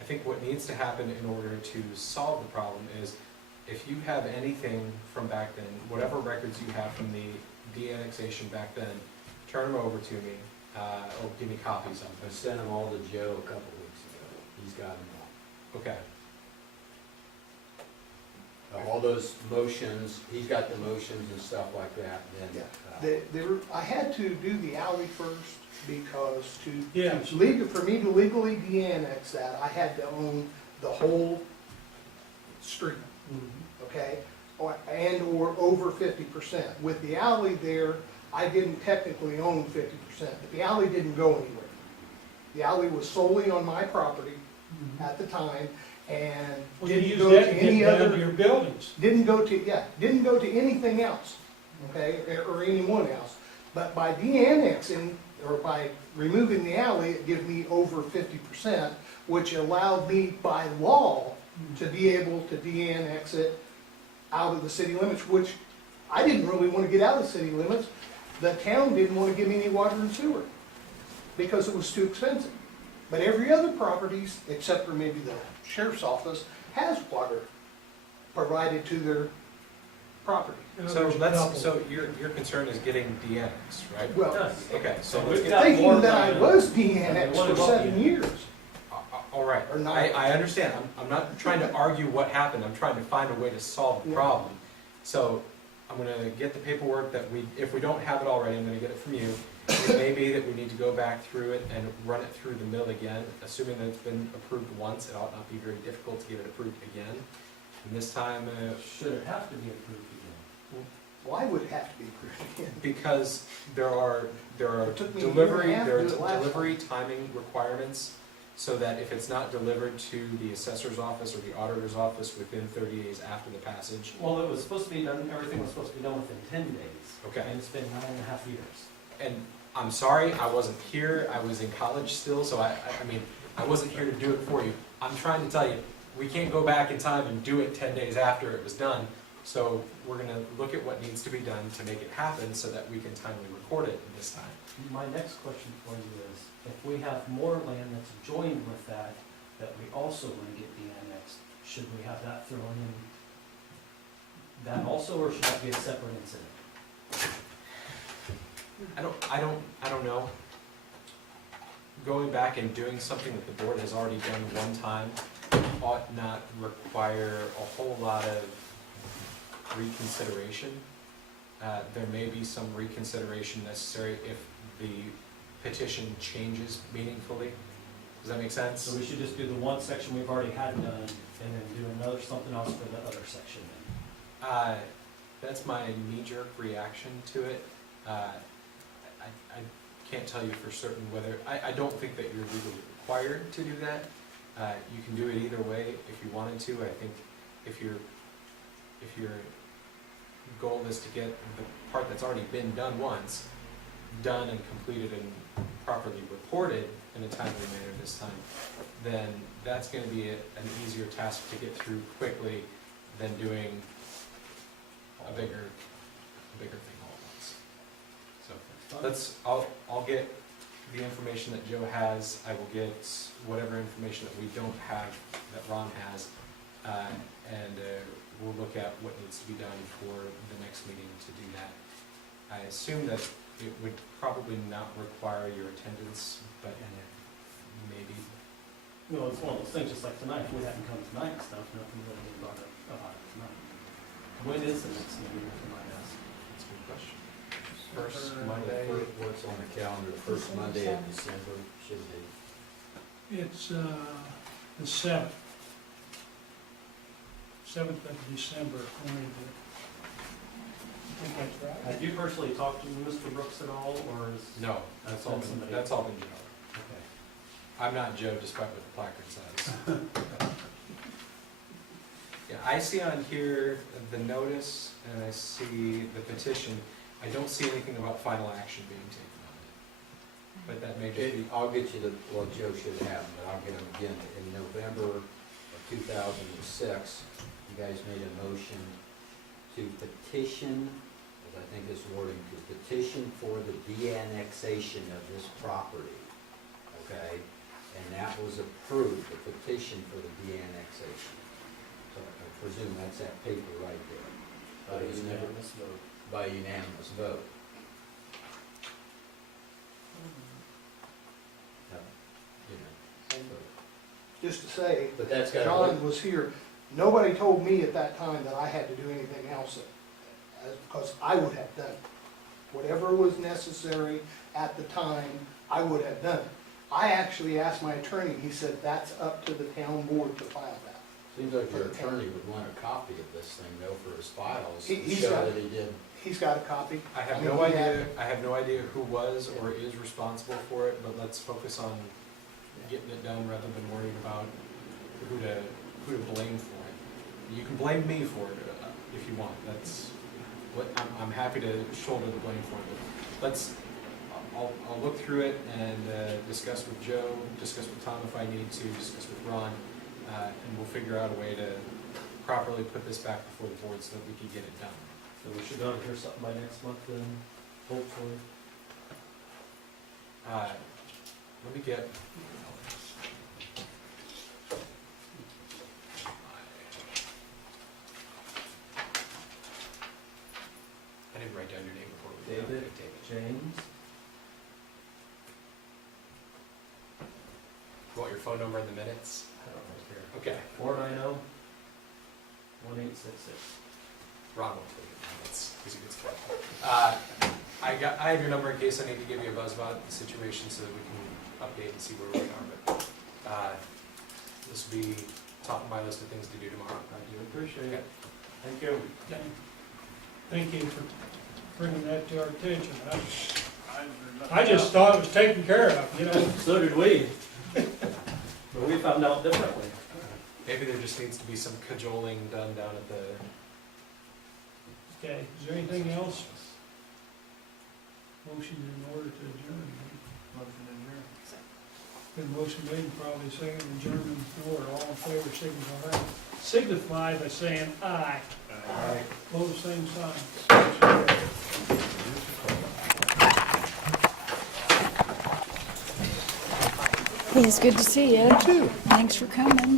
I think what needs to happen in order to solve the problem is, if you have anything from back then, whatever records you have from the de-annexation back then, turn them over to me, or give me copies of I them. sent them all to Joe a couple weeks ago, he's got them Okay, all. All those motions, he's got the motions and stuff like that, and then. I had to do the alley first because Yes. for me to legally de-annex that, I had to own the whole street, okay? And/or over 50%. With the alley there, I didn't technically own 50%, but the alley didn't go anywhere. The alley was solely on my property at the time, and Well, you didn't use go that to to any get down to other, your buildings. didn't go to anything else, okay, or anyone else. But by de-annexing, or by removing the alley, it gave me over 50%, which allowed me by law to be able to de-annex it out of the city limits, which I didn't really want to get out of the city limits. The town didn't want to give me any water and sewer because it was too expensive. But every other properties, except for maybe the sheriff's office, has water provided to their property. so your concern is getting de-annexed, right? Well, Yes. Okay, so And let's we've get, got more thinking that I land was than de-annexed what for about 7 you? years. all right, Or not. I understand, I'm not trying to argue what happened, I'm trying to find a way to solve the Yeah. problem. So, I'm gonna get the paperwork that if we don't have it already, I'm gonna get it from you. It may be that we need to go back through it and run it through the mill again, assuming that it's been approved once, it ought not be very difficult to get it approved again. And this time, Should it have to be approved again? Why would it have to be approved again? because there are It took me a year and a half to do it last delivery timing requirements, so that if it's not delivered to the assessor's office or the auditor's office within 30 days after the passage, Well, it was supposed to be done, everything was supposed to be done within 10 days. Okay. And it's been 9.5 years. and I'm sorry, I wasn't here, I was in college still, so I mean, I wasn't here to do it for you. I'm trying to tell you, we can't go back in time and do it 10 days after it was done, so we're gonna look at what needs to be done to make it happen so that we can timely record it this time. My next question for you is, if we have more land that's joined with that we also want to get de-annexed, should we have that thrown in that also, or should that be a separate incident? I don't know. Going back and doing something that the board has already done one time ought not require a whole lot of reconsideration. There may be some reconsideration necessary if the petition changes meaningfully. Does that make sense? So we should just do the one section we've already had done, and then do another, something else for the other section then? That's my knee-jerk reaction to it. I can't tell you for certain whether, I don't think that you're legally required to do that. You can do it either way if you wanted to. I think if your goal is to get the part that's already been done once, done and completed and properly reported in a timely manner this time, then that's gonna be an easier task to get through quickly than doing a bigger thing all at once. So I'll get the information that Joe has, I will get whatever information that we don't have, that Ron has, and we'll look at what needs to be done for the next meeting to do that. I assume that it would probably not require your attendance, but maybe. You know, it's one of those things, just like tonight, if we hadn't come tonight and stuff, nothing would have been brought up about it tonight. When is the next meeting, if you might ask? That's a good question. First Monday, what's on the calendar, the first Monday of December should be. It's, the 7th. 7th of December, according to, I think that's right. Have you personally talked to Mr. Brooks at all, or is? No, that's all been Joe. Okay. I'm not Joe, despite what the placard says. Yeah, I see on here the notice, and I see the petition. I don't see anything about final action being taken on it. But that may just be, I'll get you the, well, Joe should have them, but I'll get them again. In November of 2006, you guys made a motion to petition, as I think this wording, to petition for the de-annexation of this property, okay? And that was approved, the petition for the de-annexation. So I presume that's that paper right there. But it was never by unanimous vote. You know, Just to say, but that's got. John was here, nobody told me at that time that I had to do anything else, because I would have done it. Whatever was necessary at the time, I would have done it. I actually asked my attorney, he said that's up to the town board to file that. Seems like your attorney would want a copy of this thing though for his files, to He's show got- that he did. He's got a copy. I have mean, no we idea, had- I have no idea who was or is responsible for it, but let's focus on getting it done rather than worrying about who to blame for it. You can blame me for it if you want, that's what, I'm happy to shoulder the blame for it. But I'll look through it and discuss with Joe, discuss with Tom if I need to, discuss with Ron, and we'll figure out a way to properly put this back before the board so that we can get it done. So we should hear something by next month then, hopefully. Let me get. I didn't write down your name before we did. David, James, You want your phone number in the minutes? I don't know here, Okay. 490-1866. Ron will take it. He's a good sport. I have your number in case I need to give you a buzz about the situation so that we can update and see where we are. But this will be top of my list of things to do tomorrow. I do appreciate Okay. it. Thank you. Thank you for bringing that to our attention. I just thought it was taken care of, you know. So did we. But we found out differently. Maybe there just needs to be some cajoling done down at the. Okay, is there anything else? Motion in order to adjourn. Motion in here. Been motion made, probably second, adjournment in order. All in favor, signify by saying aye. Aye. Pose same sign. Hey, it's good to see you. You too. Thanks for coming.